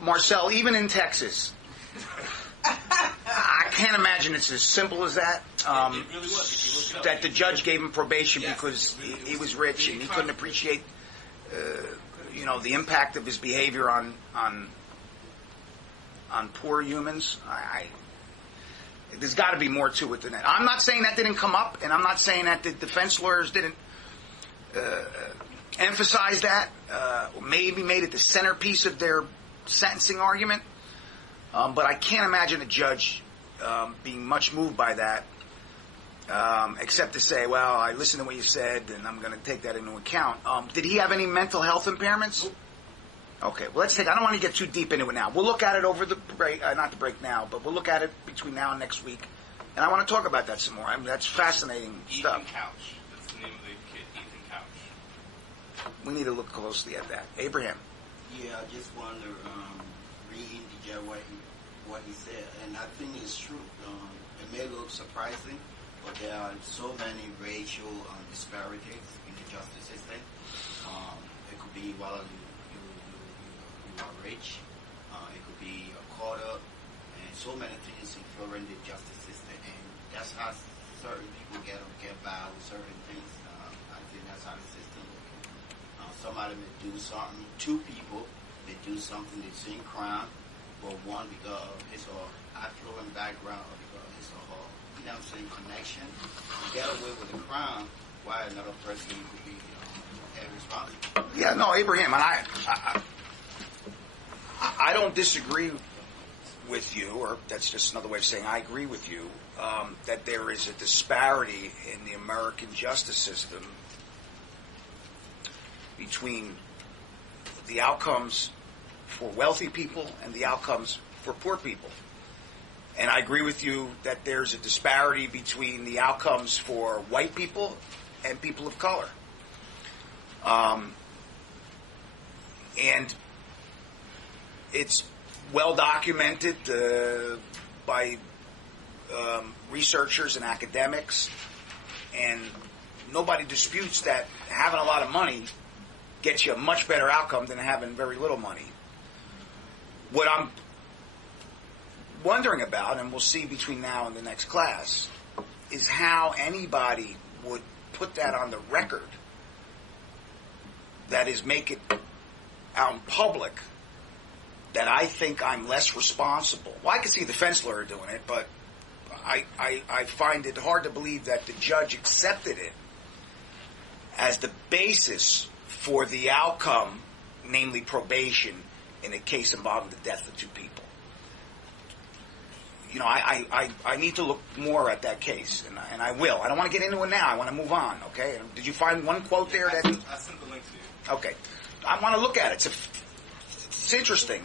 Marcel, even in Texas, I can't imagine it's as simple as that. It really was. If you look it up, that the judge gave him probation because he was rich and he couldn't appreciate, you know, the impact of his behavior on poor humans. There's got to be more to it than that. I'm not saying that didn't come up, and I'm not saying that the defense lawyers didn't emphasize that, or maybe made it the centerpiece of their sentencing argument. But I can't imagine a judge being much moved by that, except to say, well, I listened to what you said, and I'm going to take that into account. Did he have any mental health impairments? Okay, well, let's take. I don't want to get too deep into it now. We'll look at it over the break, not the break now, but we'll look at it between now and next week, and I want to talk about that some more. I mean, that's fascinating stuff. Ethan Couch. That's the name of the kid, Ethan Couch. We need to look closely at that. Abraham. Yeah, I just wonder, reading what he said, and I think it's true. It may look surprising, but there are so many racial disparities in the justice system. It could be while you are rich, it could be a quarter, and so many things influence the justice system, and that's how certain people get by with certain things. I think that's how the system works. Somebody may do something, 2 people, they do something, the same crime, but one because of his or affluent background, or because of his or her, you know what I'm saying, connection, get away with the crime, while another person could be held responsible. Yeah, no, Abraham, and I don't disagree with you, or that's just another way of saying I agree with you, that there is a disparity in the American justice system between the outcomes for wealthy people and the outcomes for poor people. And I agree with you that there's a disparity between the outcomes for white people and people of color. And it's well documented by researchers and academics, and nobody disputes that having a lot of money gets you a much better outcome than having very little money. What I'm wondering about, and we'll see between now and the next class, is how anybody would put that on the record, that is, make it out in public, that I think I'm less responsible. Well, I can see a defense lawyer doing it, but I find it hard to believe that the judge accepted it as the basis for the outcome, namely probation, in a case involving the death of 2 people. I need to look more at that case, and I will. I don't want to get into it now. I want to move on, okay? Did you find one quote there? I sent the link to you. Okay. I want to look at it. It's interesting,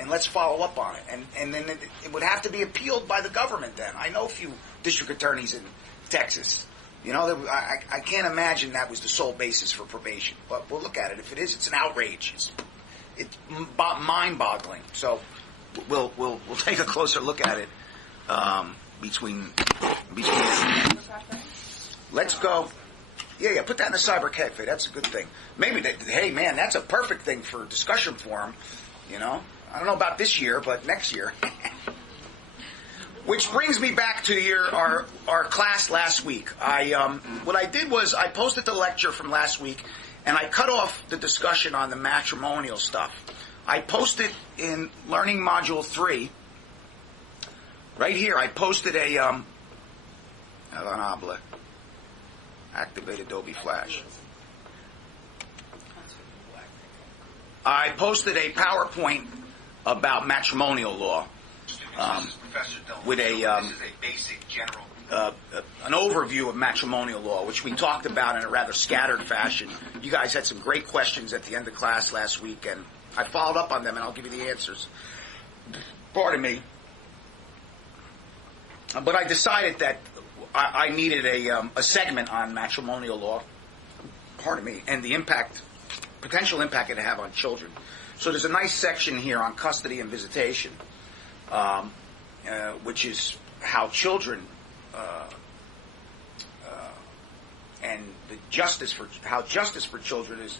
and let's follow up on it. And then it would have to be appealed by the government then. I know a few district attorneys in Texas. I can't imagine that was the sole basis for probation. But we'll look at it. If it is, it's an outrage. It's mind-boggling. So we'll take a closer look at it between. Let's go. Yeah, put that in the cyber cafe. That's a good thing. Maybe, hey, man, that's a perfect thing for a discussion forum. I don't know about this year, but next year. Which brings me back to our class last week. What I did was I posted the lecture from last week, and I cut off the discussion on the matrimonial stuff. I posted in Learning Module 3, right here, I posted a activate Adobe Flash. I posted a PowerPoint about matrimonial law with an overview of matrimonial law, which we talked about in a rather scattered fashion. You guys had some great questions at the end of class last week, and I followed up on them, and I'll give you the answers. Pardon me. But I decided that I needed a segment on matrimonial law, pardon me, and the potential impact it would have on children. So there's a nice section here on custody and visitation, which is how children and how justice for children is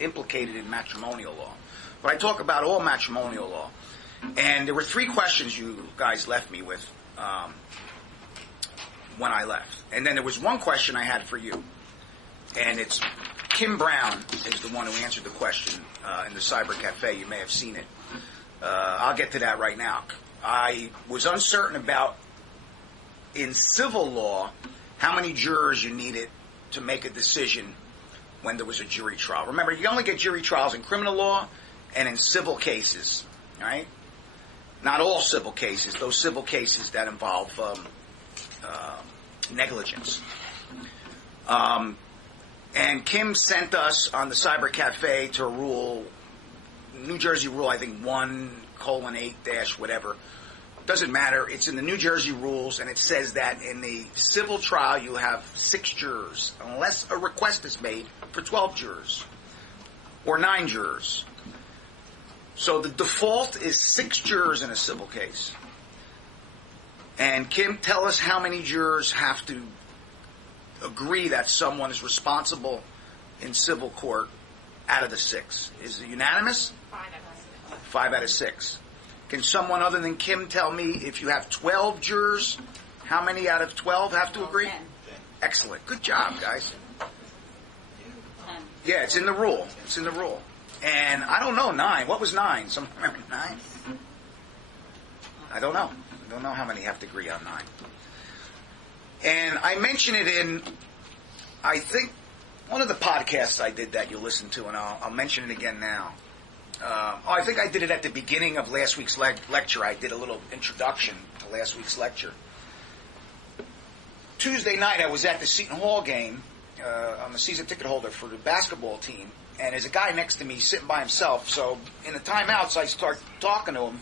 implicated in matrimonial law. But I talk about all matrimonial law, and there were 3 questions you guys left me with when I left. And then there was one question I had for you. And it's Kim Brown is the one who answered the question in the Cyber Cafe. You may have seen it. I'll get to that right now. I was uncertain about, in civil law, how many jurors you needed to make a decision when there was a jury trial. Remember, you only get jury trials in criminal law and in civil cases, right? Not all civil cases, those civil cases that involve negligence. And Kim sent us on the Cyber Cafe to New Jersey rule, I think 1:8- whatever. Doesn't matter. It's in the New Jersey rules, and it says that in the civil trial you have 6 jurors, unless a request is made for 12 jurors or 9 jurors. So the default is 6 jurors in a civil case. And Kim, tell us how many jurors have to agree that someone is responsible in civil court out of the 6. Is it unanimous? 5 out of 6. Can someone other than Kim tell me if you have 12 jurors, how many out of 12 have to agree? 10. Excellent. Good job, guys. 10. Yeah, it's in the rule. It's in the rule. And I don't know 9. What was 9? Someone remember 9? I don't know. I don't know how many have to agree on 9. And I mention it in, I think, one of the podcasts I did that you'll listen to, and I'll mention it again now. I think I did it at the beginning of last week's lecture. I did a little introduction to last week's lecture. Tuesday night, I was at the Seton Hall game. I'm a season ticket holder for the basketball team, and there's a guy next to me sitting by himself. So in the timeouts, I start talking to him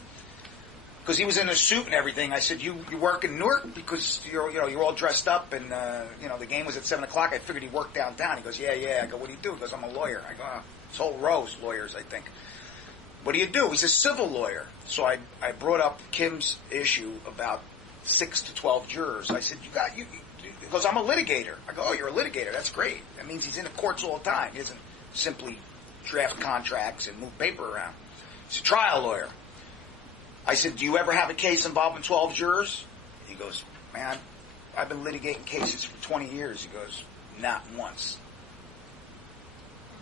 because he was in a suit and everything. I said, "You work in Newark because you're all dressed up, and the game was at 7:00. I figured he worked downtown." He goes, "Yeah." I go, "What do you do?" He goes, "I'm a lawyer." I go, "It's whole row's lawyers, I think." "What do you do?" He's a civil lawyer. So I brought up Kim's issue about 6 to 12 jurors. I said, He goes, "I'm a litigator." I go, "Oh, you're a litigator. That's great. That means he's in the courts all the time. He doesn't simply draft contracts and move paper around. He's a trial lawyer." I said, "Do you ever have a case involving 12 jurors?" He goes, "Man, I've been litigating cases for 20 years. He goes, "Not once."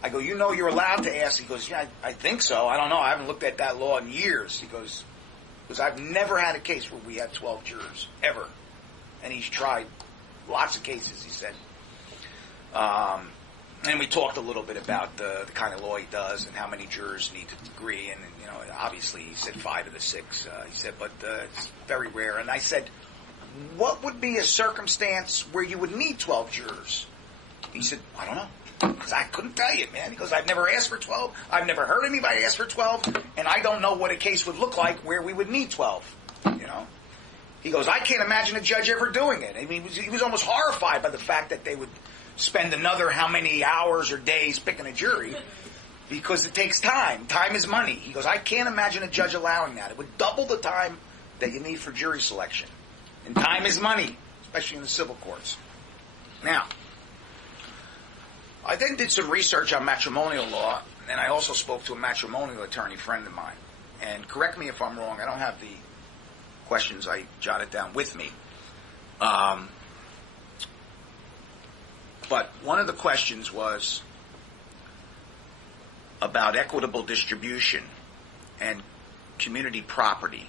I go, "You're allowed to ask." He goes, "Yeah, I think so. I don't know. I haven't looked at that law in years." He goes, "Because I've never had a case where we had 12 jurors, ever." And he's tried lots of cases, he said. And we talked a little bit about the kind of law he does and how many jurors need to agree. And, you know, obviously he said 5 of the 6. He said, but it's very rare. And I said, what would be a circumstance where you would need 12 jurors? He said, I don't know. Because I couldn't tell you, man. He goes, I've never asked for 12. I've never heard anybody ask for 12. And I don't know what a case would look like where we would need 12. You know? He goes, I can't imagine a judge ever doing it. I mean, he was almost horrified by the fact that they would spend another how many hours or days picking a jury because it takes time. Time is money. He goes, I can't imagine a judge allowing that. It would double the time that you need for jury selection. And time is money, especially in the civil courts. Now, I then did some research on matrimonial law, and I also spoke to a matrimonial attorney friend of mine. And correct me if I'm wrong, I don't have the questions I jotted down with me. But one of the questions was about equitable distribution and community property.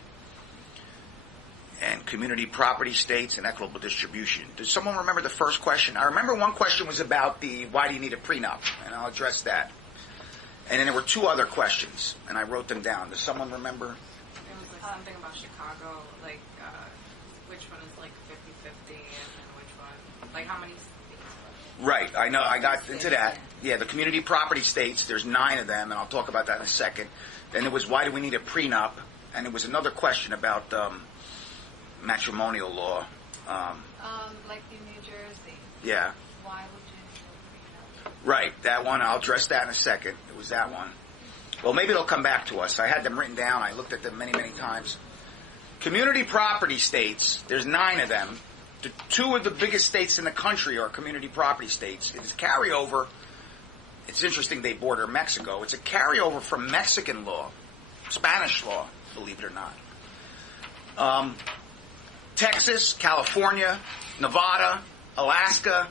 And community property states and equitable distribution. Does someone remember the first question? I remember one question was about the why do you need a prenup? And I'll address that. And then there were 2 other questions, and I wrote them down. Does someone remember? It was like something about Chicago, like which one is like 50-50 and which one, like how many states? Right, I know, I got into that. Yeah, the community property states, there's 9 of them, and I'll talk about that in a second. Then there was why do we need a prenup? And there was another question about matrimonial law. Like in New Jersey. Yeah. Why would you need a prenup? Right, that one. I'll address that in a second. It was that one. Well, maybe it'll come back to us. I had them written down. I looked at them many, many times. Community property states, there's 9 of them. The 2 of the biggest states in the country are community property states. It's carryover. It's interesting they border Mexico. It's a carryover from Mexican law, Spanish law, believe it or not. Texas, California, Nevada, Alaska,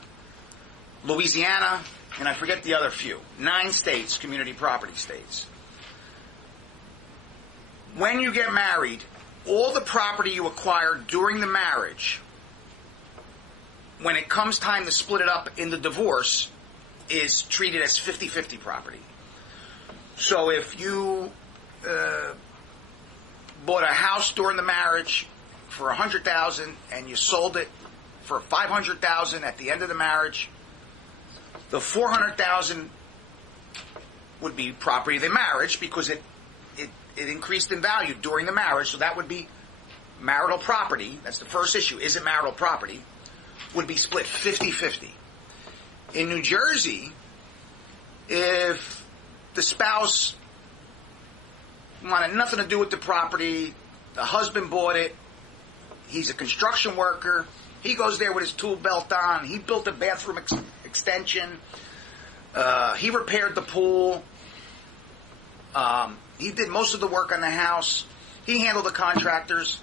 Louisiana, and I forget the other few. 9 states, community property states. When you get married, all the property you acquire during the marriage, when it comes time to split it up in the divorce, is treated as 50-50 property. So if you bought a house during the marriage for $100,000 and you sold it for $500,000 at the end of the marriage, the $400,000 would be property of the marriage because it increased in value during the marriage, so that would be marital property. That's the first issue. Is it marital property? Would be split 50-50. In New Jersey, if the spouse wanted nothing to do with the property, the husband bought it, he's a construction worker, he goes there with his tool belt on, he built a bathroom extension, he repaired the pool, he did most of the work on the house, he handled the contractors.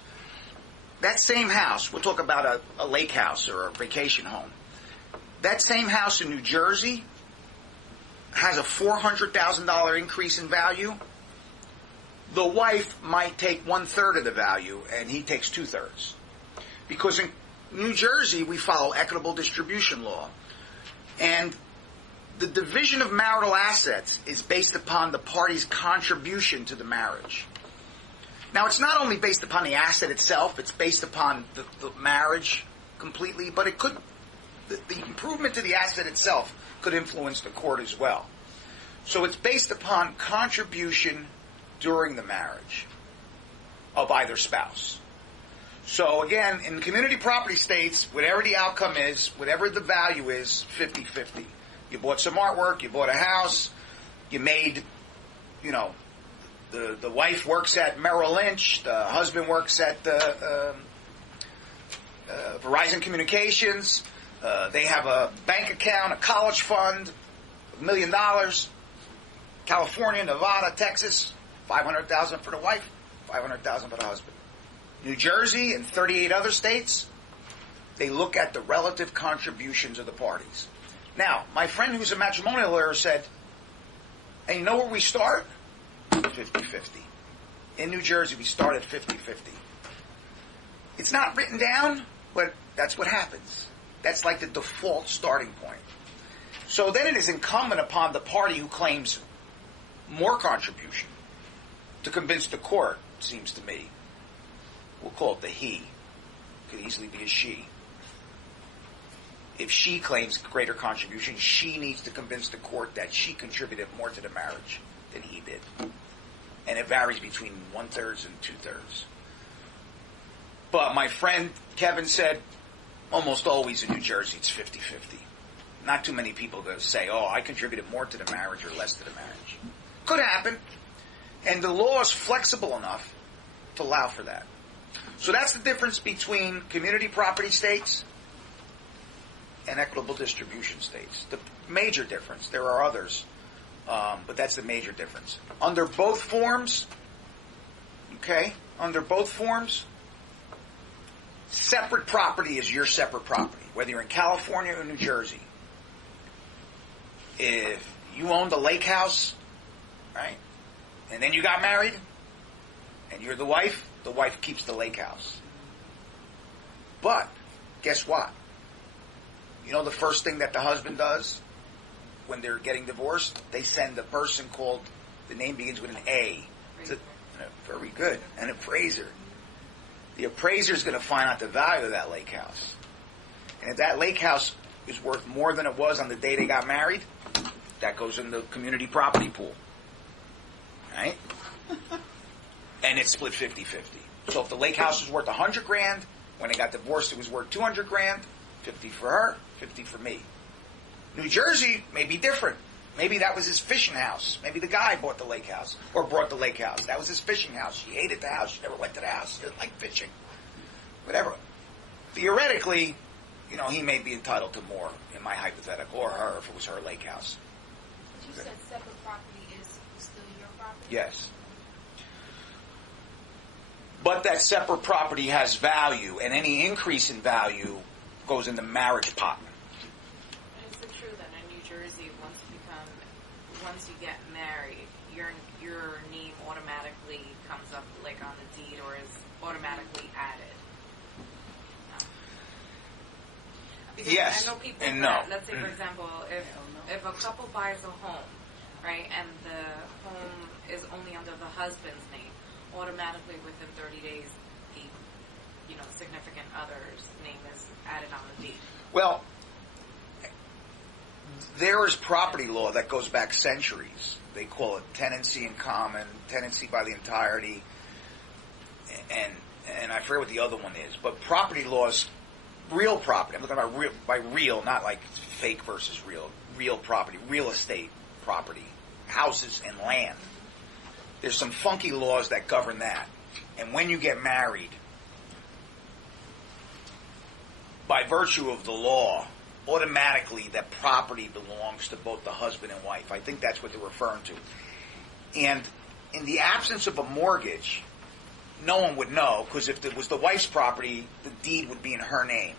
That same house, we'll talk about a lake house or a vacation home, that same house in New Jersey has a $400,000 increase in value. The wife might take 1/3 of the value, and he takes 2/3. Because in New Jersey, we follow equitable distribution law. And the division of marital assets is based upon the party's contribution to the marriage. Now, it's not only based upon the asset itself, it's based upon the marriage completely, but it could, the improvement to the asset itself could influence the court as well. So it's based upon contribution during the marriage of either spouse. So again, in community property states, whatever the outcome is, whatever the value is, 50-50. You bought some artwork, you bought a house, you made, the wife works at Merrill Lynch, the husband works at Verizon Communications, they have a bank account, a college fund, $1 million, California, Nevada, Texas, $500,000 for the wife, $500,000 for the husband. New Jersey and 38 other states, they look at the relative contributions of the parties. Now, my friend who's a matrimonial lawyer said, and you know where we start? 50-50. In New Jersey, we start at 50-50. It's not written down, but that's what happens. That's like the default starting point. So then it is incumbent upon the party who claims more contribution to convince the court, it seems to me. We'll call it the he. Could easily be a she. If she claims greater contribution, she needs to convince the court that she contributed more to the marriage than he did. And it varies between 1/3 and 2/3. But my friend Kevin said almost always in New Jersey it's 50-50. Not too many people that say, oh, I contributed more to the marriage or less to the marriage. Could happen. And the law is flexible enough to allow for that. So that's the difference between community property states and equitable distribution states. The major difference. There are others, but that's the major difference. Under both forms, separate property is your separate property, whether you're in California or New Jersey. If you owned a lake house, right, and then you got married, and you're the wife keeps the lake house. But, guess what? You know the first thing that the husband does when they're getting divorced? They send a person called, the name begins with an A. Very good. An appraiser. The appraiser is going to find out the value of that lake house. And if that lake house is worth more than it was on the day they got married, that goes in the community property pool. Right? And it's split 50-50. So if the lake house was worth $100,000, when they got divorced it was worth $200,000, 50 for her, 50 for me. New Jersey may be different. Maybe that was his fishing house. Maybe the guy bought the lake house, or brought the lake house. That was his fishing house. She hated the house. She never went to the house. She didn't like fishing. Whatever. Theoretically, he may be entitled to more in my hypothetical, or her if it was her lake house. But you said separate property is still your property? Yes. But that separate property has value, and any increase in value goes in the marriage pot. Is it true that in New Jersey, once you get married, your name automatically comes up like on the deed or is automatically added? No. Because yes I know people and that, no. let's say for example, if a couple buys a home, right, and the home is only under the husband's name, automatically within 30 days, the significant other's name is added on the deed. Well, there is property law that goes back centuries. They call it tenancy in common, tenancy by the entirety, and I forget what the other one is. But property laws, real property. I'm looking about real, not like fake versus real. Real property, real estate property, houses and land. There's some funky laws that govern that. And when you get married, by virtue of the law, automatically that property belongs to both the husband and wife. I think that's what they're referring to. And in the absence of a mortgage, no one would know, because if it was the wife's property, the deed would be in her name.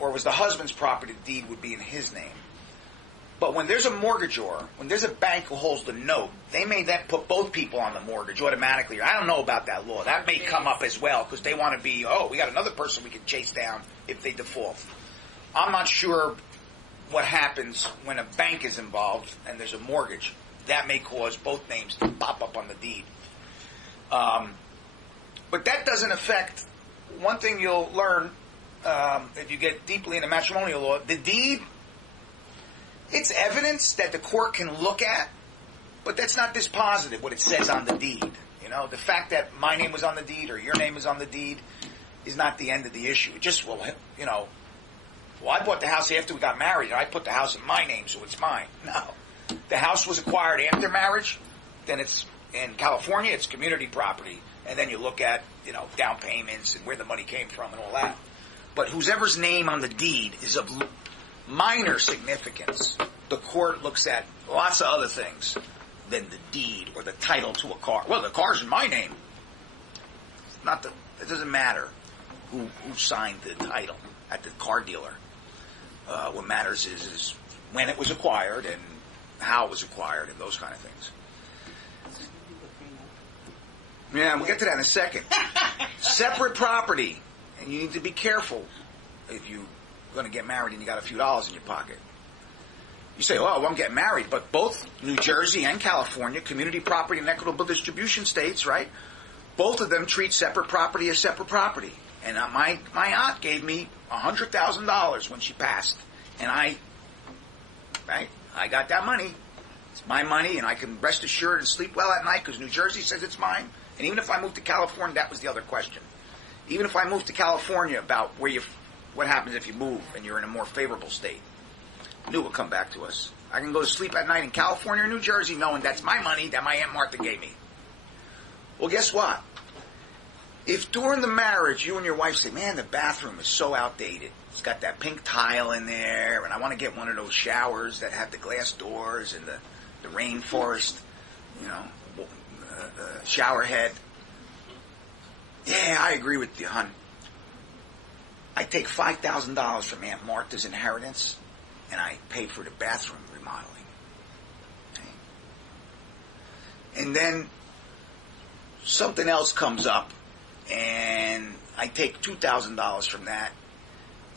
Or it was the husband's property, the deed would be in his name. But when there's a mortgagor, when there's a bank who holds the note, they may then put both people on the mortgage automatically. I don't know about that law. That may come up as well, because they want to be, we got another person we can chase down if they default. I'm not sure what happens when a bank is involved and there's a mortgage. That may cause both names to pop up on the deed. But that doesn't affect, one thing you'll learn if you get deeply into matrimonial law, the deed, it's evidence that the court can look at, but that's not dispositive, what it says on the deed. The fact that my name was on the deed or your name is on the deed is not the end of the issue. It just will, I bought the house after we got married, and I put the house in my name, so it's mine. No. The house was acquired after marriage, then it's, in California, it's community property, and then you look at, down payments and where the money came from and all that. But whoever's name on the deed is of minor significance. The court looks at lots of other things than the deed or the title to a car. Well, the car's in my name. It doesn't matter who signed the title at the car dealer. What matters is when it was acquired and how it was acquired and those kind of things. Yeah, we'll get to that in a second. Separate property. And you need to be careful if you're going to get married and you got a few dollars in your pocket. You say, oh, well, I'm getting married, but both New Jersey and California, community property and equitable distribution states, right? Both of them treat separate property as separate property. And my aunt gave me $100,000 when she passed. And I got that money. It's my money, and I can rest assured and sleep well at night because New Jersey says it's mine. And even if I moved to California, that was the other question. Even if I moved to California about what happens if you move and you're in a more favorable state, I knew it would come back to us. I can go to sleep at night in California or New Jersey knowing that's my money that my Aunt Martha gave me. Well, guess what? If during the marriage you and your wife say, man, the bathroom is so outdated. It's got that pink tile in there, and I want to get one of those showers that have the glass doors and the rainforest, shower head. Yeah, I agree with you, hon. I take $5,000 from Aunt Martha's inheritance, and I pay for the bathroom remodeling. Okay? And then something else comes up, and I take $2,000 from that,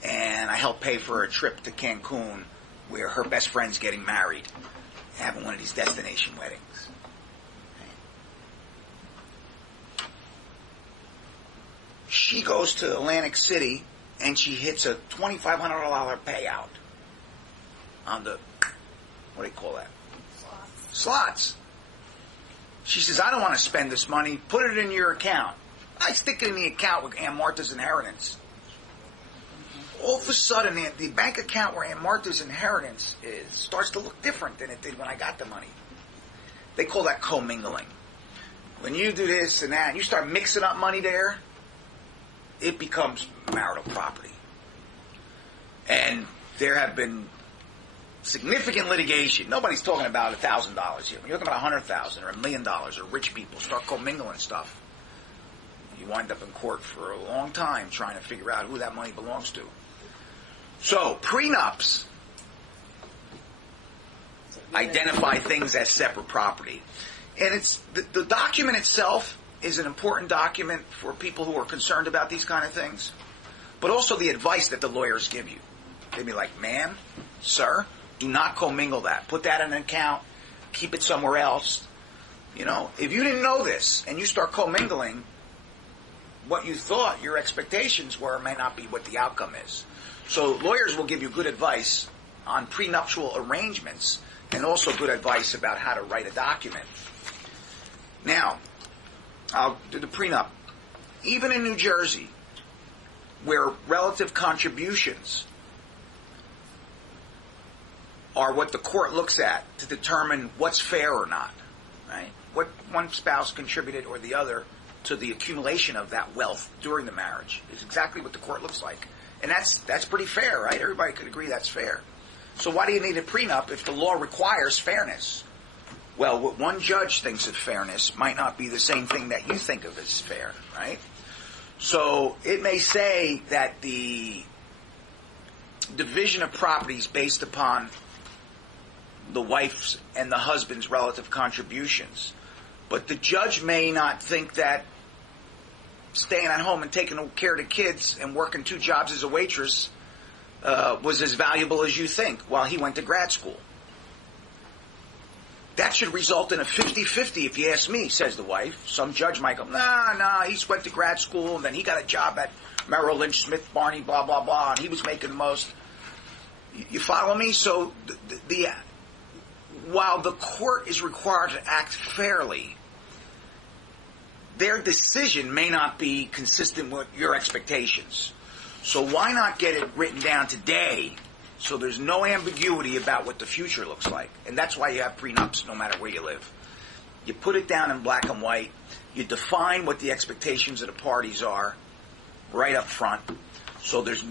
and I help pay for a trip to Cancun where her best friend's getting married, having one of these destination weddings. She goes to Atlantic City, and she hits a $2,500 payout on the, what do you call that? Slots. She says, I don't want to spend this money. Put it in your account. I stick it in the account with Aunt Martha's inheritance. All of a sudden, the bank account where Aunt Martha's inheritance is starts to look different than it did when I got the money. They call that commingling. When you do this and that, and you start mixing up money there, it becomes marital property. And there have been significant litigation. Nobody's talking about $1,000 here. When you're talking about $100,000 or $1 million, or rich people start commingling stuff, you wind up in court for a long time trying to figure out who that money belongs to. So, prenups identify things as separate property. And it's the document itself is an important document for people who are concerned about these kind of things, but also the advice that the lawyers give you. They'd be like, ma'am, sir, do not commingle that. Put that in an account. Keep it somewhere else. If you didn't know this and you start commingling, what you thought your expectations were may not be what the outcome is. So lawyers will give you good advice on prenuptial arrangements and also good advice about how to write a document. Now, I'll do the prenup. Even in New Jersey, where relative contributions are what the court looks at to determine what's fair or not, right? What one spouse contributed or the other to the accumulation of that wealth during the marriage is exactly what the court looks like. And that's pretty fair, right? Everybody could agree that's fair. So why do you need a prenup if the law requires fairness? Well, what one judge thinks of fairness might not be the same thing that you think of as fair, right? So it may say that the division of properties based upon the wife's and the husband's relative contributions. But the judge may not think that staying at home and taking care of the kids and working 2 jobs as a waitress was as valuable as you think while he went to grad school. That should result in a 50-50 if you ask me, says the wife. Some judge might go, nah, he went to grad school and then he got a job at Merrill Lynch, Smith, Barney, blah, blah, blah, and he was making the most. You follow me? So while the court is required to act fairly, their decision may not be consistent with your expectations. So why not get it written down today so there's no ambiguity about what the future looks like? And that's why you have prenups no matter where you live. You put it down in black and white. You define what the expectations of the parties are right up front. So there's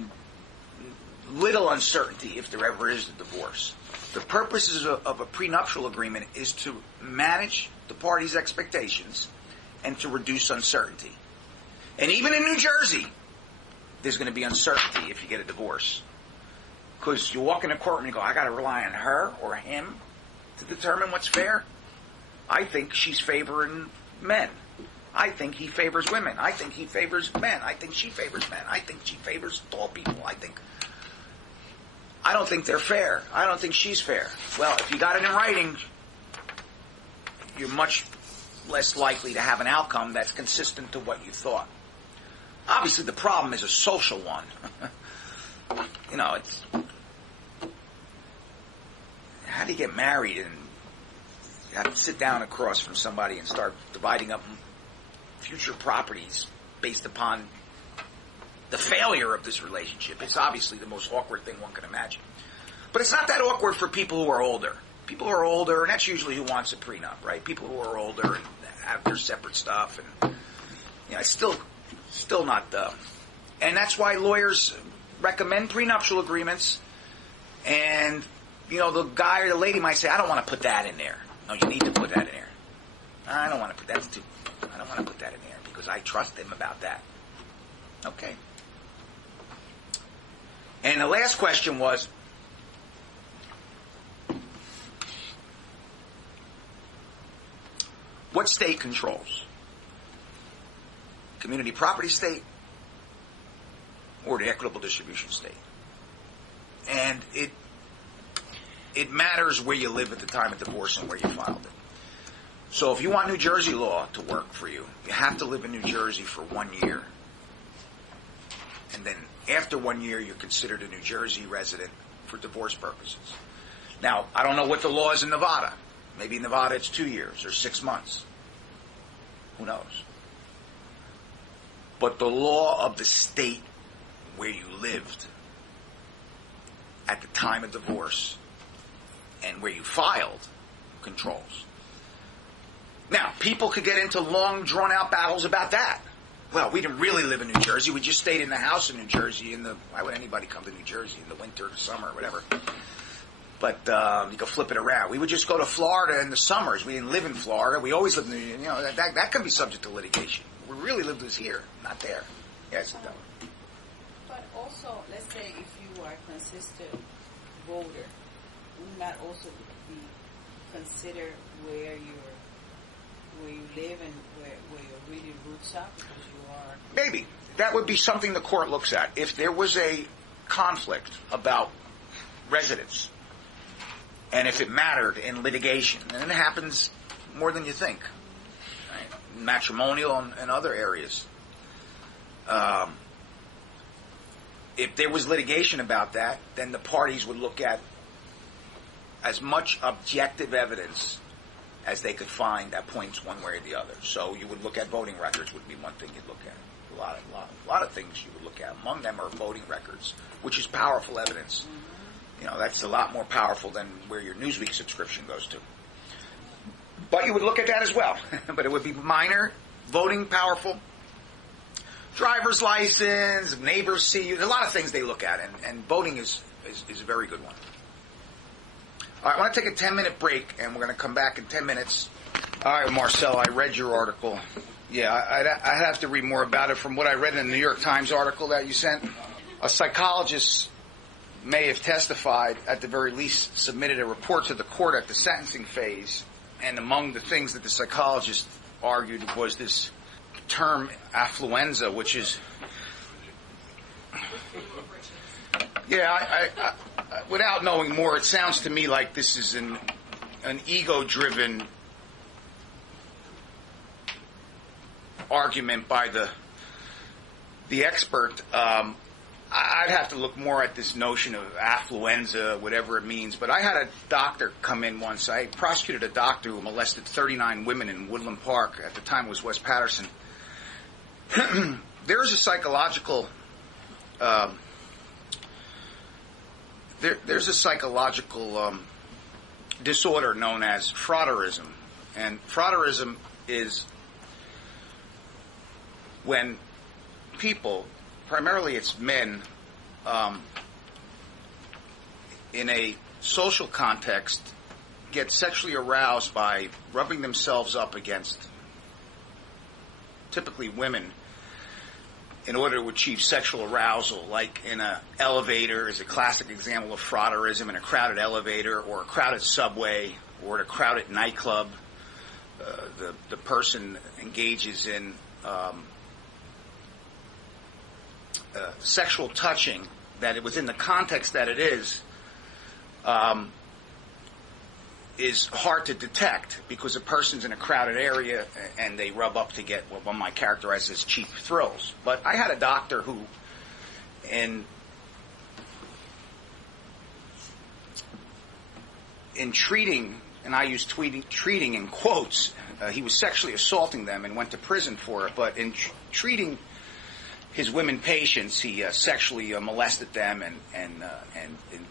little uncertainty if there ever is a divorce. The purposes of a prenuptial agreement is to manage the parties' expectations and to reduce uncertainty. And even in New Jersey, there's going to be uncertainty if you get a divorce. Because you walk in a courtroom and you go, I got to rely on her or him to determine what's fair. I think she's favoring men. I think he favors women. I think he favors men. I think she favors men. I think she favors tall people. I don't think they're fair. I don't think she's fair. Well, if you got it in writing, you're much less likely to have an outcome that's consistent to what you thought. Obviously, the problem is a social one. It's how do you get married and you have to sit down across from somebody and start dividing up future properties based upon the failure of this relationship? It's obviously the most awkward thing one can imagine. But it's not that awkward for people who are older. People who are older, and that's usually who wants a prenup, right? People who are older and have their separate stuff, and it's still not and that's why lawyers recommend prenuptial agreements. And the guy or the lady might say, "I don't want to put that in there." No, you need to put that in there. I don't want to put that in there because I trust them about that. Okay. And the last question was, what state controls? Community property state or the equitable distribution state? And it matters where you live at the time of divorce and where you filed it. So if you want New Jersey law to work for you, you have to live in New Jersey for 1 year. And then after 1 year, you're considered a New Jersey resident for divorce purposes. Now, I don't know what the law is in Nevada. Maybe in Nevada it's 2 years or 6 months. Who knows? But the law of the state where you lived at the time of divorce and where you filed controls. Now, people could get into long, drawn-out battles about that. Well, we didn't really live in New Jersey. We just stayed in the house in New Jersey. Why would anybody come to New Jersey in the winter or summer or whatever? But you can flip it around. We would just go to Florida in the summers. We didn't live in Florida. We always lived in that can be subject to litigation. We really lived was here, not there. Yes, it does. But also, let's say if you are a consistent voter, would not also be considered where you live and where your really roots are, because you are... Maybe. That would be something the court looks at. If there was a conflict about residence, and if it mattered in litigation, and it happens more than you think, right? Matrimonial and other areas. If there was litigation about that, then the parties would look at as much objective evidence as they could find that points one way or the other. So you would look at voting records would be one thing you'd look at. A lot of things you would look at. Among them are voting records, which is powerful evidence. That's a lot more powerful than where your Newsweek subscription goes to. But you would look at that as well. But it would be minor, voting powerful, driver's license, neighbors see you. There's a lot of things they look at, and voting is a very good one. All right, I want to take a 10-minute break, and we're going to come back in 10 minutes. All right, Marcel, I read your article. Yeah, I'd have to read more about it from what I read in the New York Times article that you sent. A psychologist may have testified, at the very least submitted a report to the court at the sentencing phase, and among the things that the psychologist argued was this term affluenza, which is... Yeah, I without knowing more, it sounds to me like this is an ego-driven argument by the expert. I'd have to look more at this notion of affluenza, whatever it means. But I had a doctor come in once. I prosecuted a doctor who molested 39 women in Woodland Park. At the time it was West Patterson. There's a psychological... There's a psychological disorder known as frauderism. And frauderism is when people, primarily it's men, in a social context, get sexually aroused by rubbing themselves up against typically women in order to achieve sexual arousal, like in an elevator is a classic example of frauderism, in a crowded elevator or a crowded subway or at a crowded nightclub. The person engages in sexual touching that within the context that it is is hard to detect because a person's in a crowded area and they rub up to get what one might characterize as cheap thrills. But I had a doctor who, in treating, and I use treating in quotes, he was sexually assaulting them and went to prison for it. But in treating his women patients, he sexually molested them and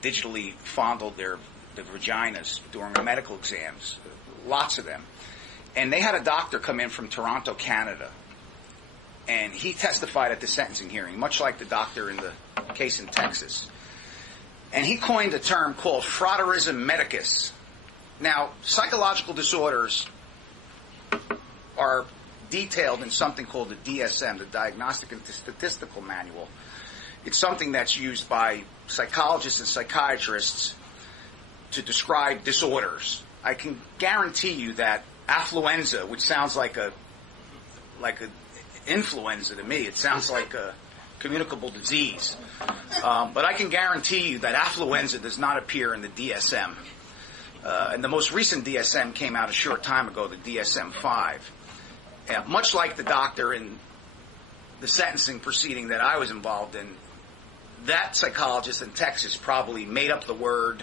digitally fondled their vaginas during medical exams, lots of them. And they had a doctor come in from Toronto, Canada, and he testified at the sentencing hearing, much like the doctor in the case in Texas. And he coined a term called frauderism medicus. Now, psychological disorders are detailed in something called the DSM, the Diagnostic and Statistical Manual. It's something that's used by psychologists and psychiatrists to describe disorders. I can guarantee you that affluenza, which sounds like a influenza to me, it sounds like a communicable disease. But I can guarantee you that affluenza does not appear in the DSM. And the most recent DSM came out a short time ago, the DSM-5. Much like the doctor in the sentencing proceeding that I was involved in, that psychologist in Texas probably made up the word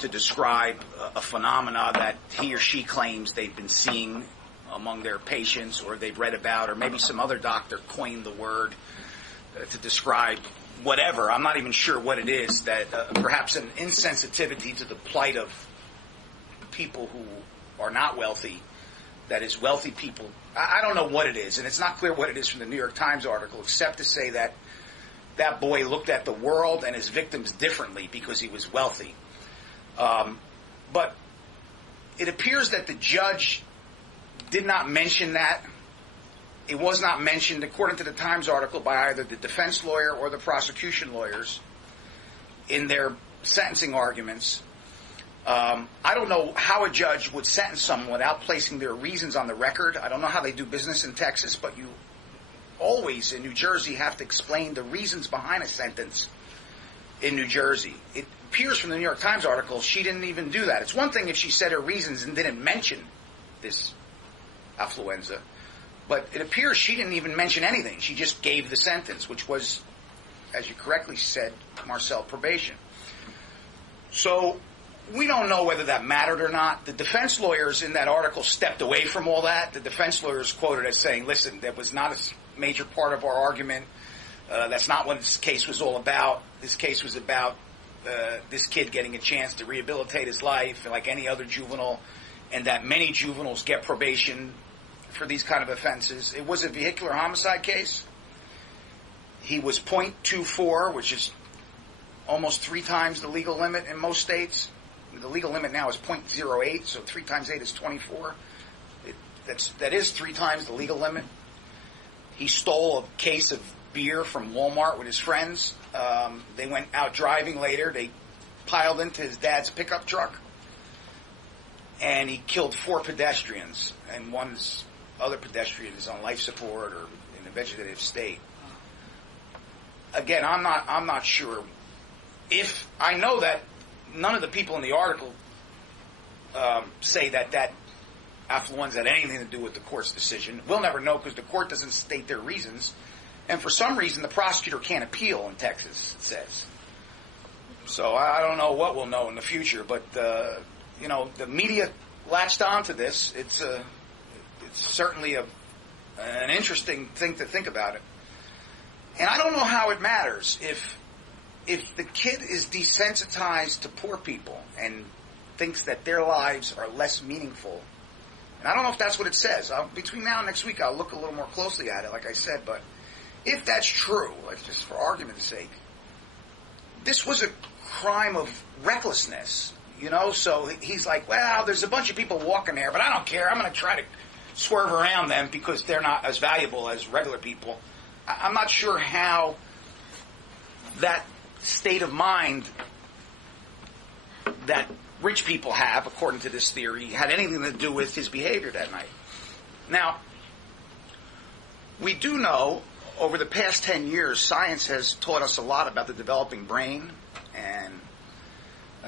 to describe a phenomena that he or she claims they've been seeing among their patients or they've read about, or maybe some other doctor coined the word to describe whatever. I'm not even sure what it is, that perhaps an insensitivity to the plight of people who are not wealthy, that is wealthy people. I don't know what it is, and it's not clear what it is from the New York Times article, except to say that that boy looked at the world and his victims differently because he was wealthy. But it appears that the judge did not mention that. It was not mentioned, according to the Times article, by either the defense lawyer or the prosecution lawyers in their sentencing arguments. I don't know how a judge would sentence someone without placing their reasons on the record. I don't know how they do business in Texas, but you always in New Jersey have to explain the reasons behind a sentence in New Jersey. It appears from the New York Times article she didn't even do that. It's one thing if she said her reasons and didn't mention this affluenza, but it appears she didn't even mention anything. She just gave the sentence, which was, as you correctly said, Marcel, probation. So we don't know whether that mattered or not. The defense lawyers in that article stepped away from all that. The defense lawyers quoted as saying, listen, that was not a major part of our argument. That's not what this case was all about. This case was about this kid getting a chance to rehabilitate his life like any other juvenile, and that many juveniles get probation for these kind of offenses. It was a vehicular homicide case. He was .24, which is almost 3 times the legal limit in most states. The legal limit now is .08, so 3 times 8 is 24. That is 3 times the legal limit. He stole a case of beer from Walmart with his friends. They went out driving later. They piled into his dad's pickup truck, and he killed 4 pedestrians, and one's other pedestrian is on life support or in a vegetative state. Again, I'm not sure. If I know that none of the people in the article say that affluenza had anything to do with the court's decision. We'll never know because the court doesn't state their reasons. And for some reason, the prosecutor can't appeal in Texas, it says. So I don't know what we'll know in the future. But, the media latched onto this. It's certainly an interesting thing to think about it. And I don't know how it matters if the kid is desensitized to poor people and thinks that their lives are less meaningful. And I don't know if that's what it says. Between now and next week, I'll look a little more closely at it, like I said. But if that's true, like just for argument's sake, this was a crime of recklessness, So he's like, well, there's a bunch of people walking there, but I don't care. I'm going to try to swerve around them because they're not as valuable as regular people. I'm not sure how that state of mind that rich people have, according to this theory, had anything to do with his behavior that night. Now, we do know over the past 10 years, science has taught us a lot about the developing brain and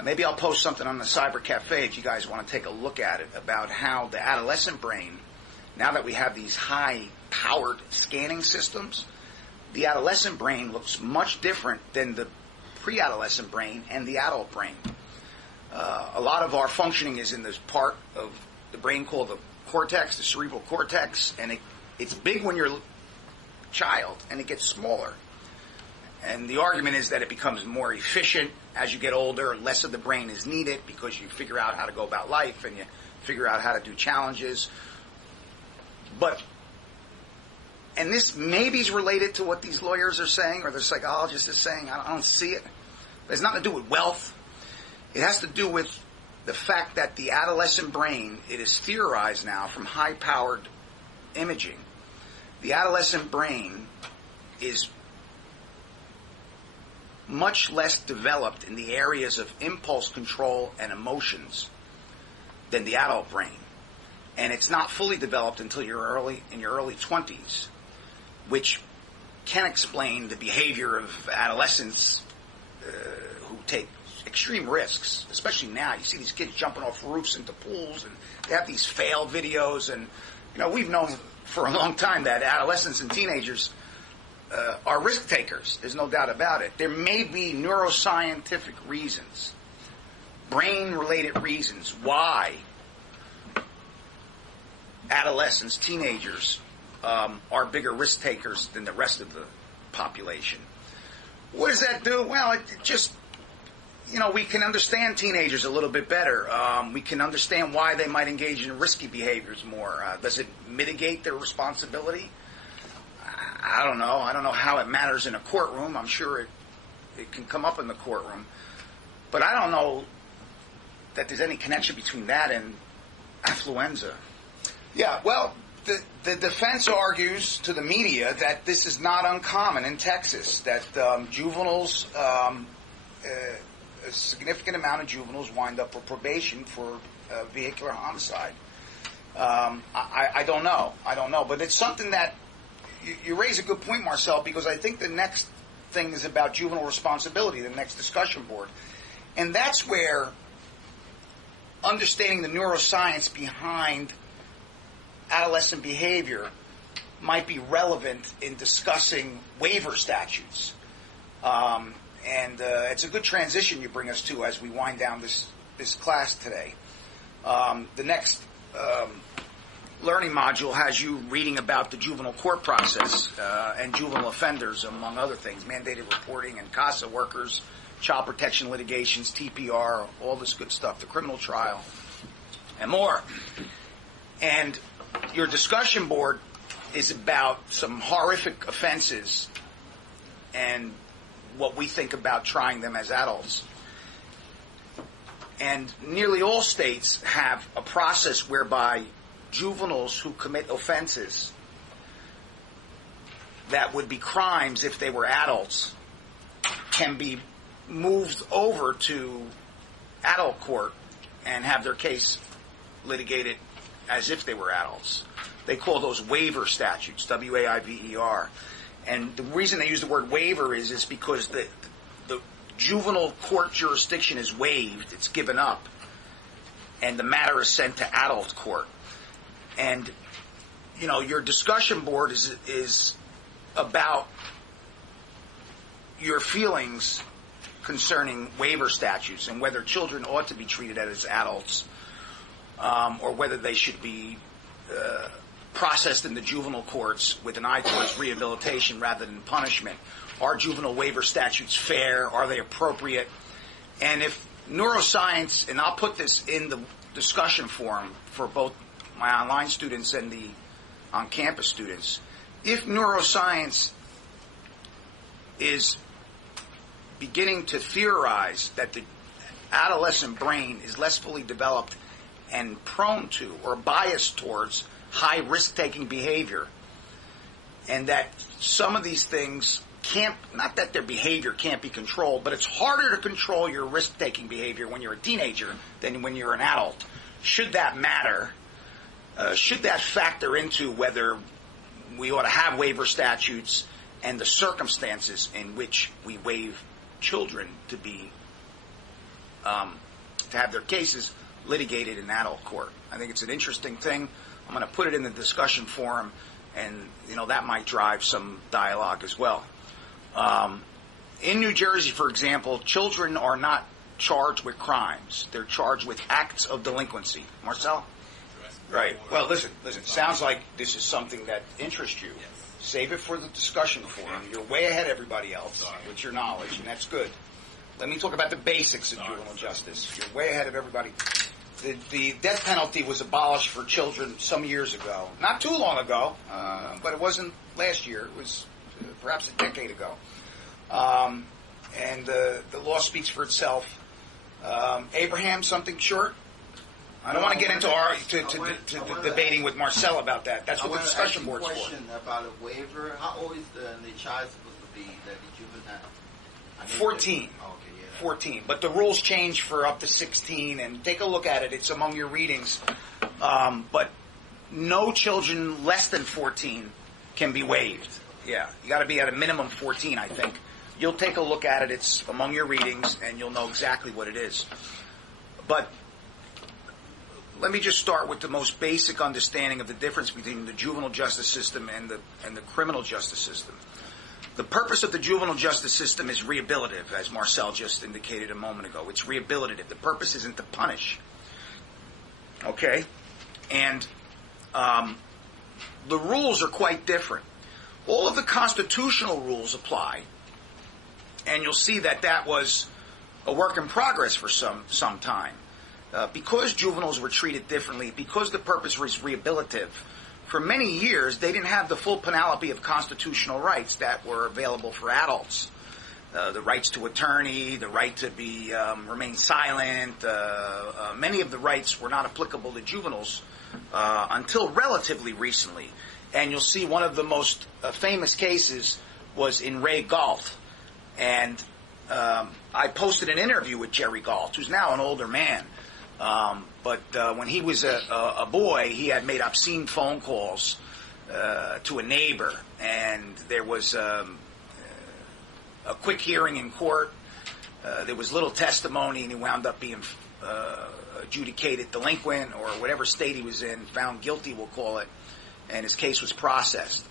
Maybe I'll post something on the Cyber Cafe if you guys want to take a look at it, about how the adolescent brain, now that we have these high-powered scanning systems, the adolescent brain looks much different than the pre-adolescent brain and the adult brain. A lot of our functioning is in this part of the brain called the cortex, the cerebral cortex, and it's big when you're a child, and it gets smaller. And the argument is that it becomes more efficient as you get older. Less of the brain is needed because you figure out how to go about life and you figure out how to do challenges. And this maybe is related to what these lawyers are saying or the psychologist is saying. I don't see it. It has nothing to do with wealth. It has to do with the fact that the adolescent brain, it is theorized now from high-powered imaging, the adolescent brain is much less developed in the areas of impulse control and emotions than the adult brain. And it's not fully developed until you're in your early 20s, which can explain the behavior of adolescents who take extreme risks, especially now. You see these kids jumping off roofs into pools, and they have these fail videos. And, we've known for a long time that adolescents and teenagers are risk takers. There's no doubt about it. There may be neuroscientific reasons, brain-related reasons why adolescents, teenagers, are bigger risk takers than the rest of the population. What does that do? Well, it just, we can understand teenagers a little bit better. We can understand why they might engage in risky behaviors more. Does it mitigate their responsibility? I don't know. I don't know how it matters in a courtroom. I'm sure it can come up in the courtroom. But I don't know that there's any connection between that and affluenza. Yeah, well, the defense argues to the media that this is not uncommon in Texas, that juveniles, a significant amount of juveniles wind up with probation for vehicular homicide. I don't know. But it's something that you raise a good point, Marcel, because I think the next thing is about juvenile responsibility, the next discussion board. And that's where understanding the neuroscience behind adolescent behavior might be relevant in discussing waiver statutes. And it's a good transition you bring us to as we wind down this class today. The next learning module has you reading about the juvenile court process and juvenile offenders, among other things, mandated reporting and CASA workers, child protection litigations, TPR, all this good stuff, the criminal trial, and more. And your discussion board is about some horrific offenses and what we think about trying them as adults. And nearly all states have a process whereby juveniles who commit offenses that would be crimes if they were adults can be moved over to adult court and have their case litigated as if they were adults. They call those waiver statutes, W-A-I-V-E-R. And the reason they use the word waiver is because the juvenile court jurisdiction is waived, it's given up, and the matter is sent to adult court. And, your discussion board is about your feelings concerning waiver statutes and whether children ought to be treated as adults or whether they should be processed in the juvenile courts with an eye towards rehabilitation rather than punishment. Are juvenile waiver statutes fair? Are they appropriate? And if neuroscience, and I'll put this in the discussion forum for both my online students and the on-campus students, if neuroscience is beginning to theorize that the adolescent brain is less fully developed and prone to or biased towards high risk-taking behavior, and that some of these things not that their behavior can't be controlled, but it's harder to control your risk-taking behavior when you're a teenager than when you're an adult. Should that matter? Should that factor into whether we ought to have waiver statutes and the circumstances in which we waive children to be to have their cases litigated in adult court. I think it's an interesting thing. I'm going to put it in the discussion forum, and that might drive some dialogue as well. In New Jersey, for example, children are not charged with crimes. They're charged with acts of delinquency. Marcel? Right. Well, listen. Sounds like this is something that interests you. Save it for the discussion forum. You're way ahead of everybody else with your knowledge, and that's good. Let me talk about the basics of juvenile justice. You're way ahead of everybody. The death penalty was abolished for children some years ago. Not too long ago, but it wasn't last year. It was perhaps a decade ago. And the law speaks for itself. Abraham, something short? I don't want to get into debating with Marcel about that. That's what the discussion board's for. I have a question about a waiver. How old is the child supposed to be, the juvenile? 14. Okay, yeah. 14. But the rules change for up to 16, and take a look at it. It's among your readings. But no children less than 14 can be waived. Yeah, you got to be at a minimum 14, I think. You'll take a look at it. It's among your readings, and you'll know exactly what it is. But let me just start with the most basic understanding of the difference between the juvenile justice system and the criminal justice system. The purpose of the juvenile justice system is rehabilitative, as Marcel just indicated a moment ago. It's rehabilitative. The purpose isn't to punish. Okay? And the rules are quite different. All of the constitutional rules apply, and you'll see that was a work in progress for some time. Because juveniles were treated differently, because the purpose was rehabilitative, for many years they didn't have the full panoply of constitutional rights that were available for adults. The rights to attorney, the right to remain silent, many of the rights were not applicable to juveniles until relatively recently. And you'll see one of the most famous cases was in Ray Galt. And I posted an interview with Jerry Galt, who's now an older man. But when he was a boy, he had made obscene phone calls to a neighbor, and there was a quick hearing in court. There was little testimony, and he wound up being adjudicated delinquent, or whatever state he was in, found guilty, we'll call it, and his case was processed.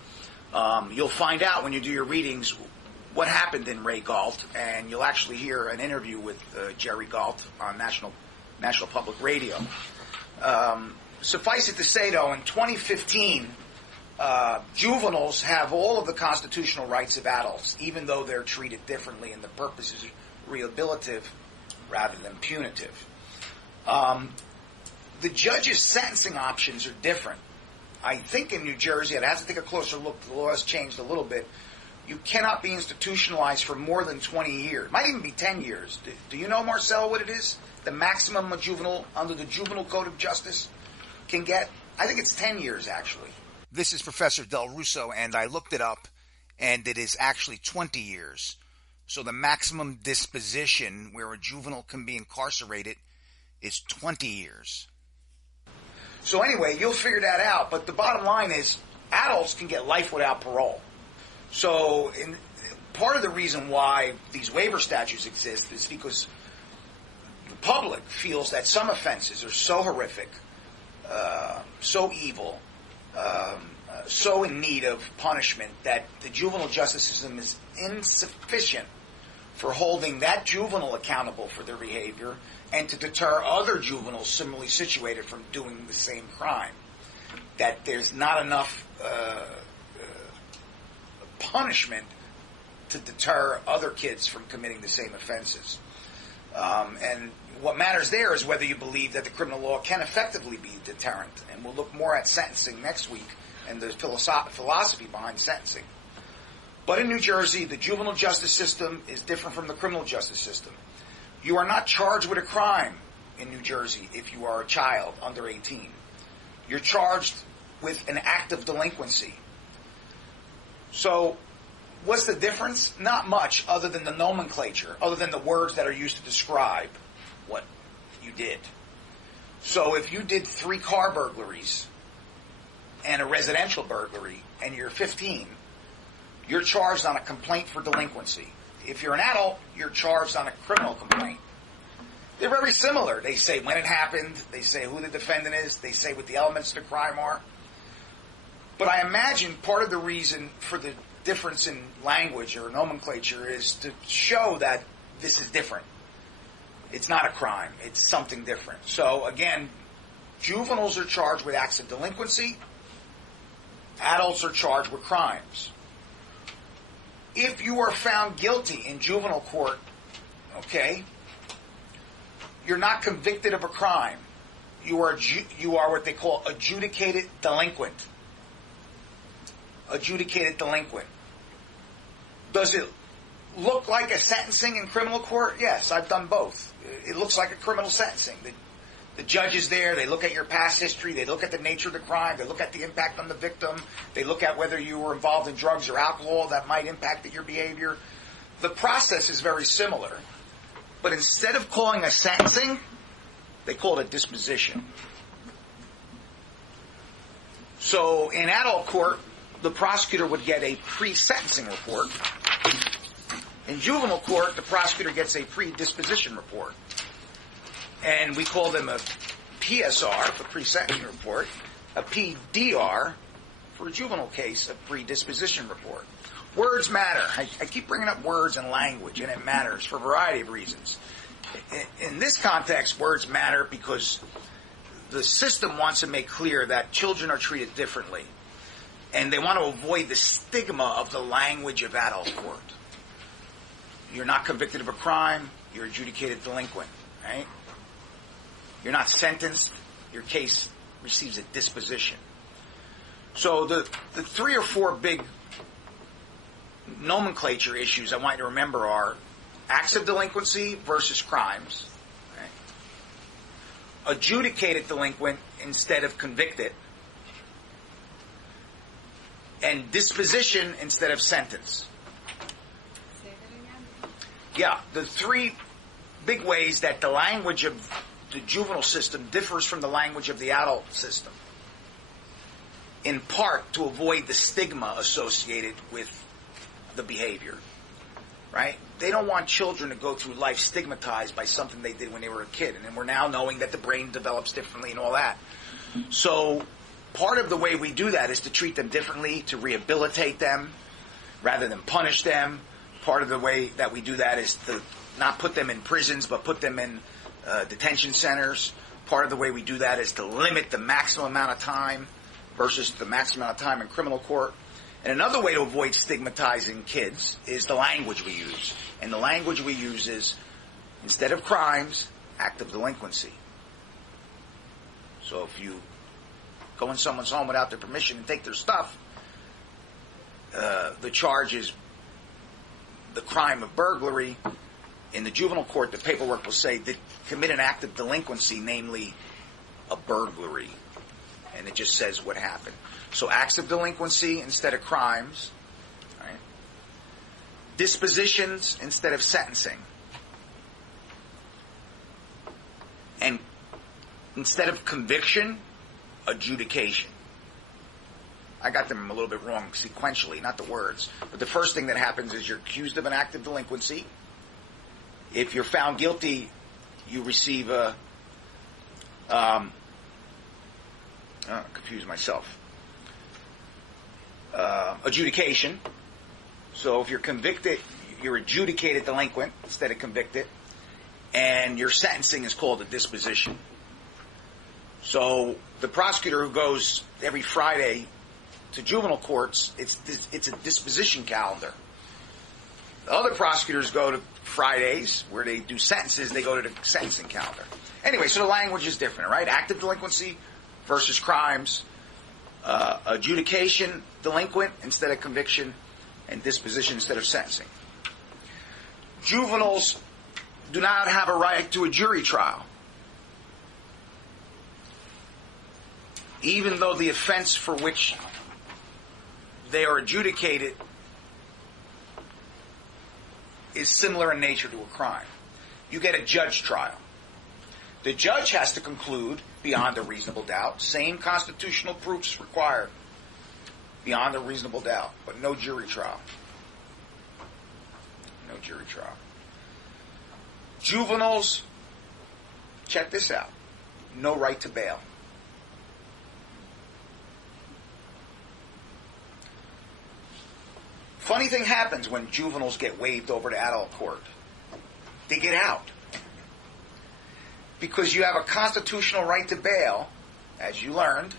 You'll find out when you do your readings what happened in Ray Galt, and you'll actually hear an interview with Jerry Galt on National Public Radio. Suffice it to say, though, in 2015, juveniles have all of the constitutional rights of adults, even though they're treated differently, and the purpose is rehabilitative rather than punitive. The judge's sentencing options are different. I think in New Jersey, I'd have to take a closer look. The law has changed a little bit. You cannot be institutionalized for more than 20 years. It might even be 10 years. Do you know, Marcel, what it is? The maximum a juvenile under the Juvenile Code of Justice can get? I think it's 10 years, actually. This is Professor Del Russo, and I looked it up, and it is actually 20 years. So the maximum disposition where a juvenile can be incarcerated is 20 years. So anyway, you'll figure that out, but the bottom line is adults can get life without parole. So part of the reason why these waiver statutes exist is because the public feels that some offenses are so horrific, so evil, so in need of punishment that the juvenile justice system is insufficient for holding that juvenile accountable for their behavior and to deter other juveniles similarly situated from doing the same crime. That there's not enough punishment to deter other kids from committing the same offenses. And what matters there is whether you believe that the criminal law can effectively be deterrent. And we'll look more at sentencing next week and the philosophy behind sentencing. But in New Jersey, the juvenile justice system is different from the criminal justice system. You are not charged with a crime in New Jersey if you are a child under 18. You're charged with an act of delinquency. So what's the difference? Not much, other than the nomenclature, other than the words that are used to describe what you did. So if you did 3 car burglaries and a residential burglary and you're 15, you're charged on a complaint for delinquency. If you're an adult, you're charged on a criminal complaint. They're very similar. They say when it happened, they say who the defendant is, they say what the elements of the crime are. But I imagine part of the reason for the difference in language or nomenclature is to show that this is different. It's not a crime. It's something different. So again, juveniles are charged with acts of delinquency. Adults are charged with crimes. If you are found guilty in juvenile court, okay, you're not convicted of a crime. You are what they call adjudicated delinquent. Adjudicated delinquent. Does it look like a sentencing in criminal court? Yes, I've done both. It looks like a criminal sentencing. The judge is there. They look at your past history. They look at the nature of the crime. They look at the impact on the victim. They look at whether you were involved in drugs or alcohol that might impact your behavior. The process is very similar. But instead of calling a sentencing, they call it a disposition. So in adult court, the prosecutor would get a pre-sentencing report. In juvenile court, the prosecutor gets a pre-disposition report. And we call them a PSR, a pre-sentencing report, a PDR, for a juvenile case, a pre-disposition report. Words matter. I keep bringing up words and language, and it matters for a variety of reasons. In this context, words matter because the system wants to make clear that children are treated differently. And they want to avoid the stigma of the language of adult court. You're not convicted of a crime, you're adjudicated delinquent, right? You're not sentenced, your case receives a disposition. So the 3 or 4 big nomenclature issues I want you to remember are acts of delinquency versus crimes, right? Adjudicated delinquent instead of convicted, and disposition instead of sentence. Say that again? Yeah, the 3 big ways that the language of the juvenile system differs from the language of the adult system, in part to avoid the stigma associated with the behavior, right? They don't want children to go through life stigmatized by something they did when they were a kid, and we're now knowing that the brain develops differently and all that. So part of the way we do that is to treat them differently, to rehabilitate them rather than punish them. Part of the way that we do that is to not put them in prisons, but put them in detention centers. Part of the way we do that is to limit the maximum amount of time versus the maximum amount of time in criminal court. And another way to avoid stigmatizing kids is the language we use. And the language we use is, instead of crimes, act of delinquency. So if you go in someone's home without their permission and take their stuff, the charge is the crime of burglary. In the juvenile court, the paperwork will say they commit an act of delinquency, namely a burglary. And it just says what happened. So acts of delinquency instead of crimes. Right? Dispositions instead of sentencing. And instead of conviction, adjudication. I got them a little bit wrong sequentially, not the words. But the first thing that happens is you're accused of an act of delinquency. If you're found guilty, you receive a... confuse myself. Adjudication. So if you're convicted, you're adjudicated delinquent instead of convicted. And your sentencing is called a disposition. So the prosecutor who goes every Friday to juvenile courts, it's a disposition calendar. The other prosecutors go to Fridays where they do sentences, they go to the sentencing calendar. Anyway, so the language is different, right? Active delinquency versus crimes, adjudication, delinquent instead of conviction, and disposition instead of sentencing. Juveniles do not have a right to a jury trial, even though the offense for which they are adjudicated is similar in nature to a crime. You get a judge trial. The judge has to conclude, beyond a reasonable doubt, same constitutional proofs required, beyond a reasonable doubt, but no jury trial. No jury trial. Juveniles check this out. No right to bail. Funny thing happens when juveniles get waived over to adult court. They get out. Because you have a constitutional right to bail, as you learned,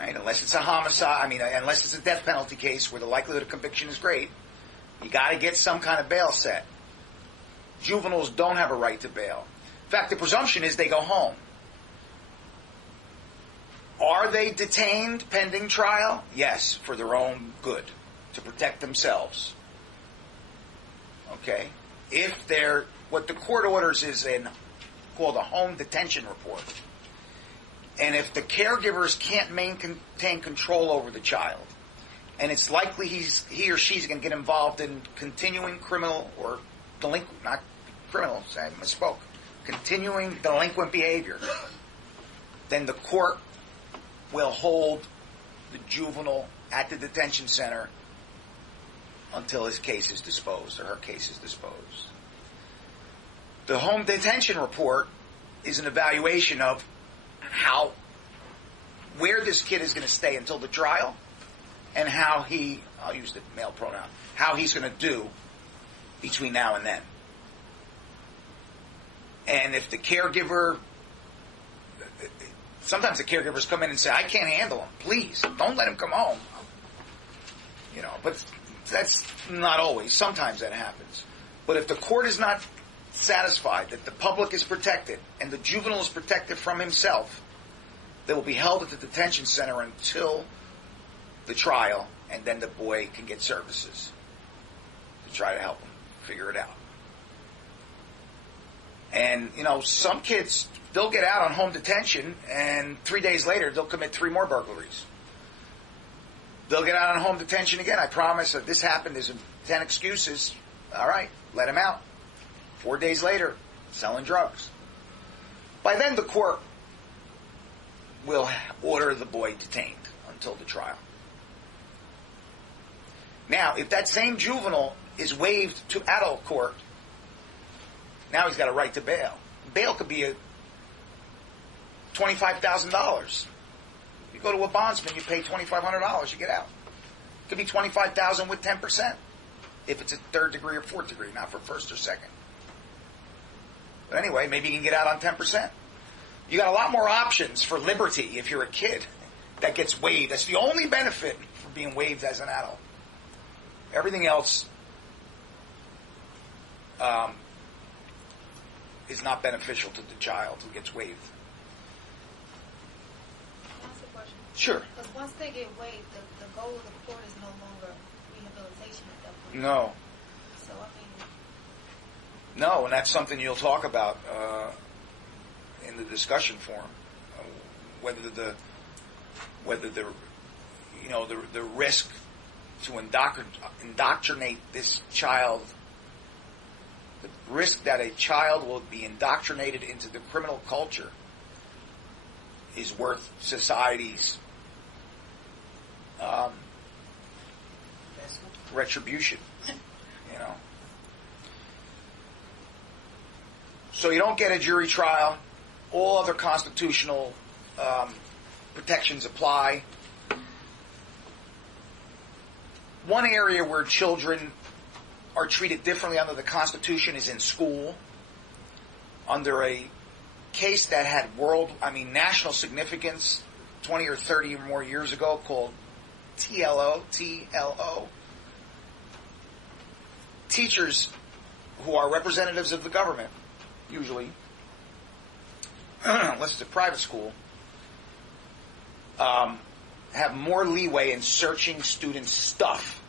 right? Unless it's a homicide, unless it's a death penalty case where the likelihood of conviction is great, you got to get some kind of bail set. Juveniles don't have a right to bail. In fact, the presumption is they go home. Are they detained pending trial? Yes, for their own good, to protect themselves. Okay? If they're, what the court orders is called a home detention report. And if the caregivers can't maintain control over the child, and it's likely he or she's going to get involved in continuing criminal or delinquent, not criminal, I misspoke, continuing delinquent behavior, then the court will hold the juvenile at the detention center until his case is disposed or her case is disposed. The home detention report is an evaluation of where this kid is going to stay until the trial and how I'll use the male pronoun, how he's going to do between now and then. And if the caregiver, sometimes the caregivers come in and say, I can't handle him, please, don't let him come home. But that's not always. Sometimes that happens. But if the court is not satisfied that the public is protected and the juvenile is protected from himself, they will be held at the detention center until the trial, and then the boy can get services to try to help him figure it out. And, some kids, they'll get out on home detention, and 3 days later, they'll commit 3 more burglaries. They'll get out on home detention again. I promise that this happened. There's 10 excuses. All right, let him out. 4 days later, selling drugs. By then, the court will order the boy detained until the trial. Now, if that same juvenile is waived to adult court, now he's got a right to bail. Bail could be $25,000. You go to a bondsman, you pay $2,500, you get out. It could be $25,000 with 10%, if it's a third degree or fourth degree, not for first or second. But anyway, maybe you can get out on 10%. You got a lot more options for liberty if you're a kid that gets waived. That's the only benefit for being waived as an adult. Everything else is not beneficial to the child who gets waived. Can I ask a question? Sure. Because once they get waived, the goal of the court is no longer rehabilitation at that point. No. So, No, and that's something you'll talk about in the discussion forum. Whether the risk to indoctrinate this child, the risk that a child will be indoctrinated into the criminal culture is worth society's retribution. So you don't get a jury trial. All other constitutional protections apply. One area where children are treated differently under the Constitution is in school. Under a case that had national significance 20 or 30 or more years ago called TLO. Teachers who are representatives of the government, usually, unless it's a private school, have more leeway in searching students' stuff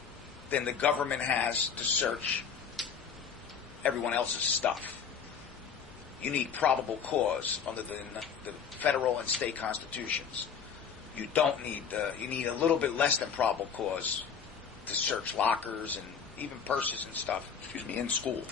than the government has to search everyone else's stuff. You need probable cause under the federal and state constitutions. You don't need, you need a little bit less than probable cause to search lockers and even purses and stuff, in school.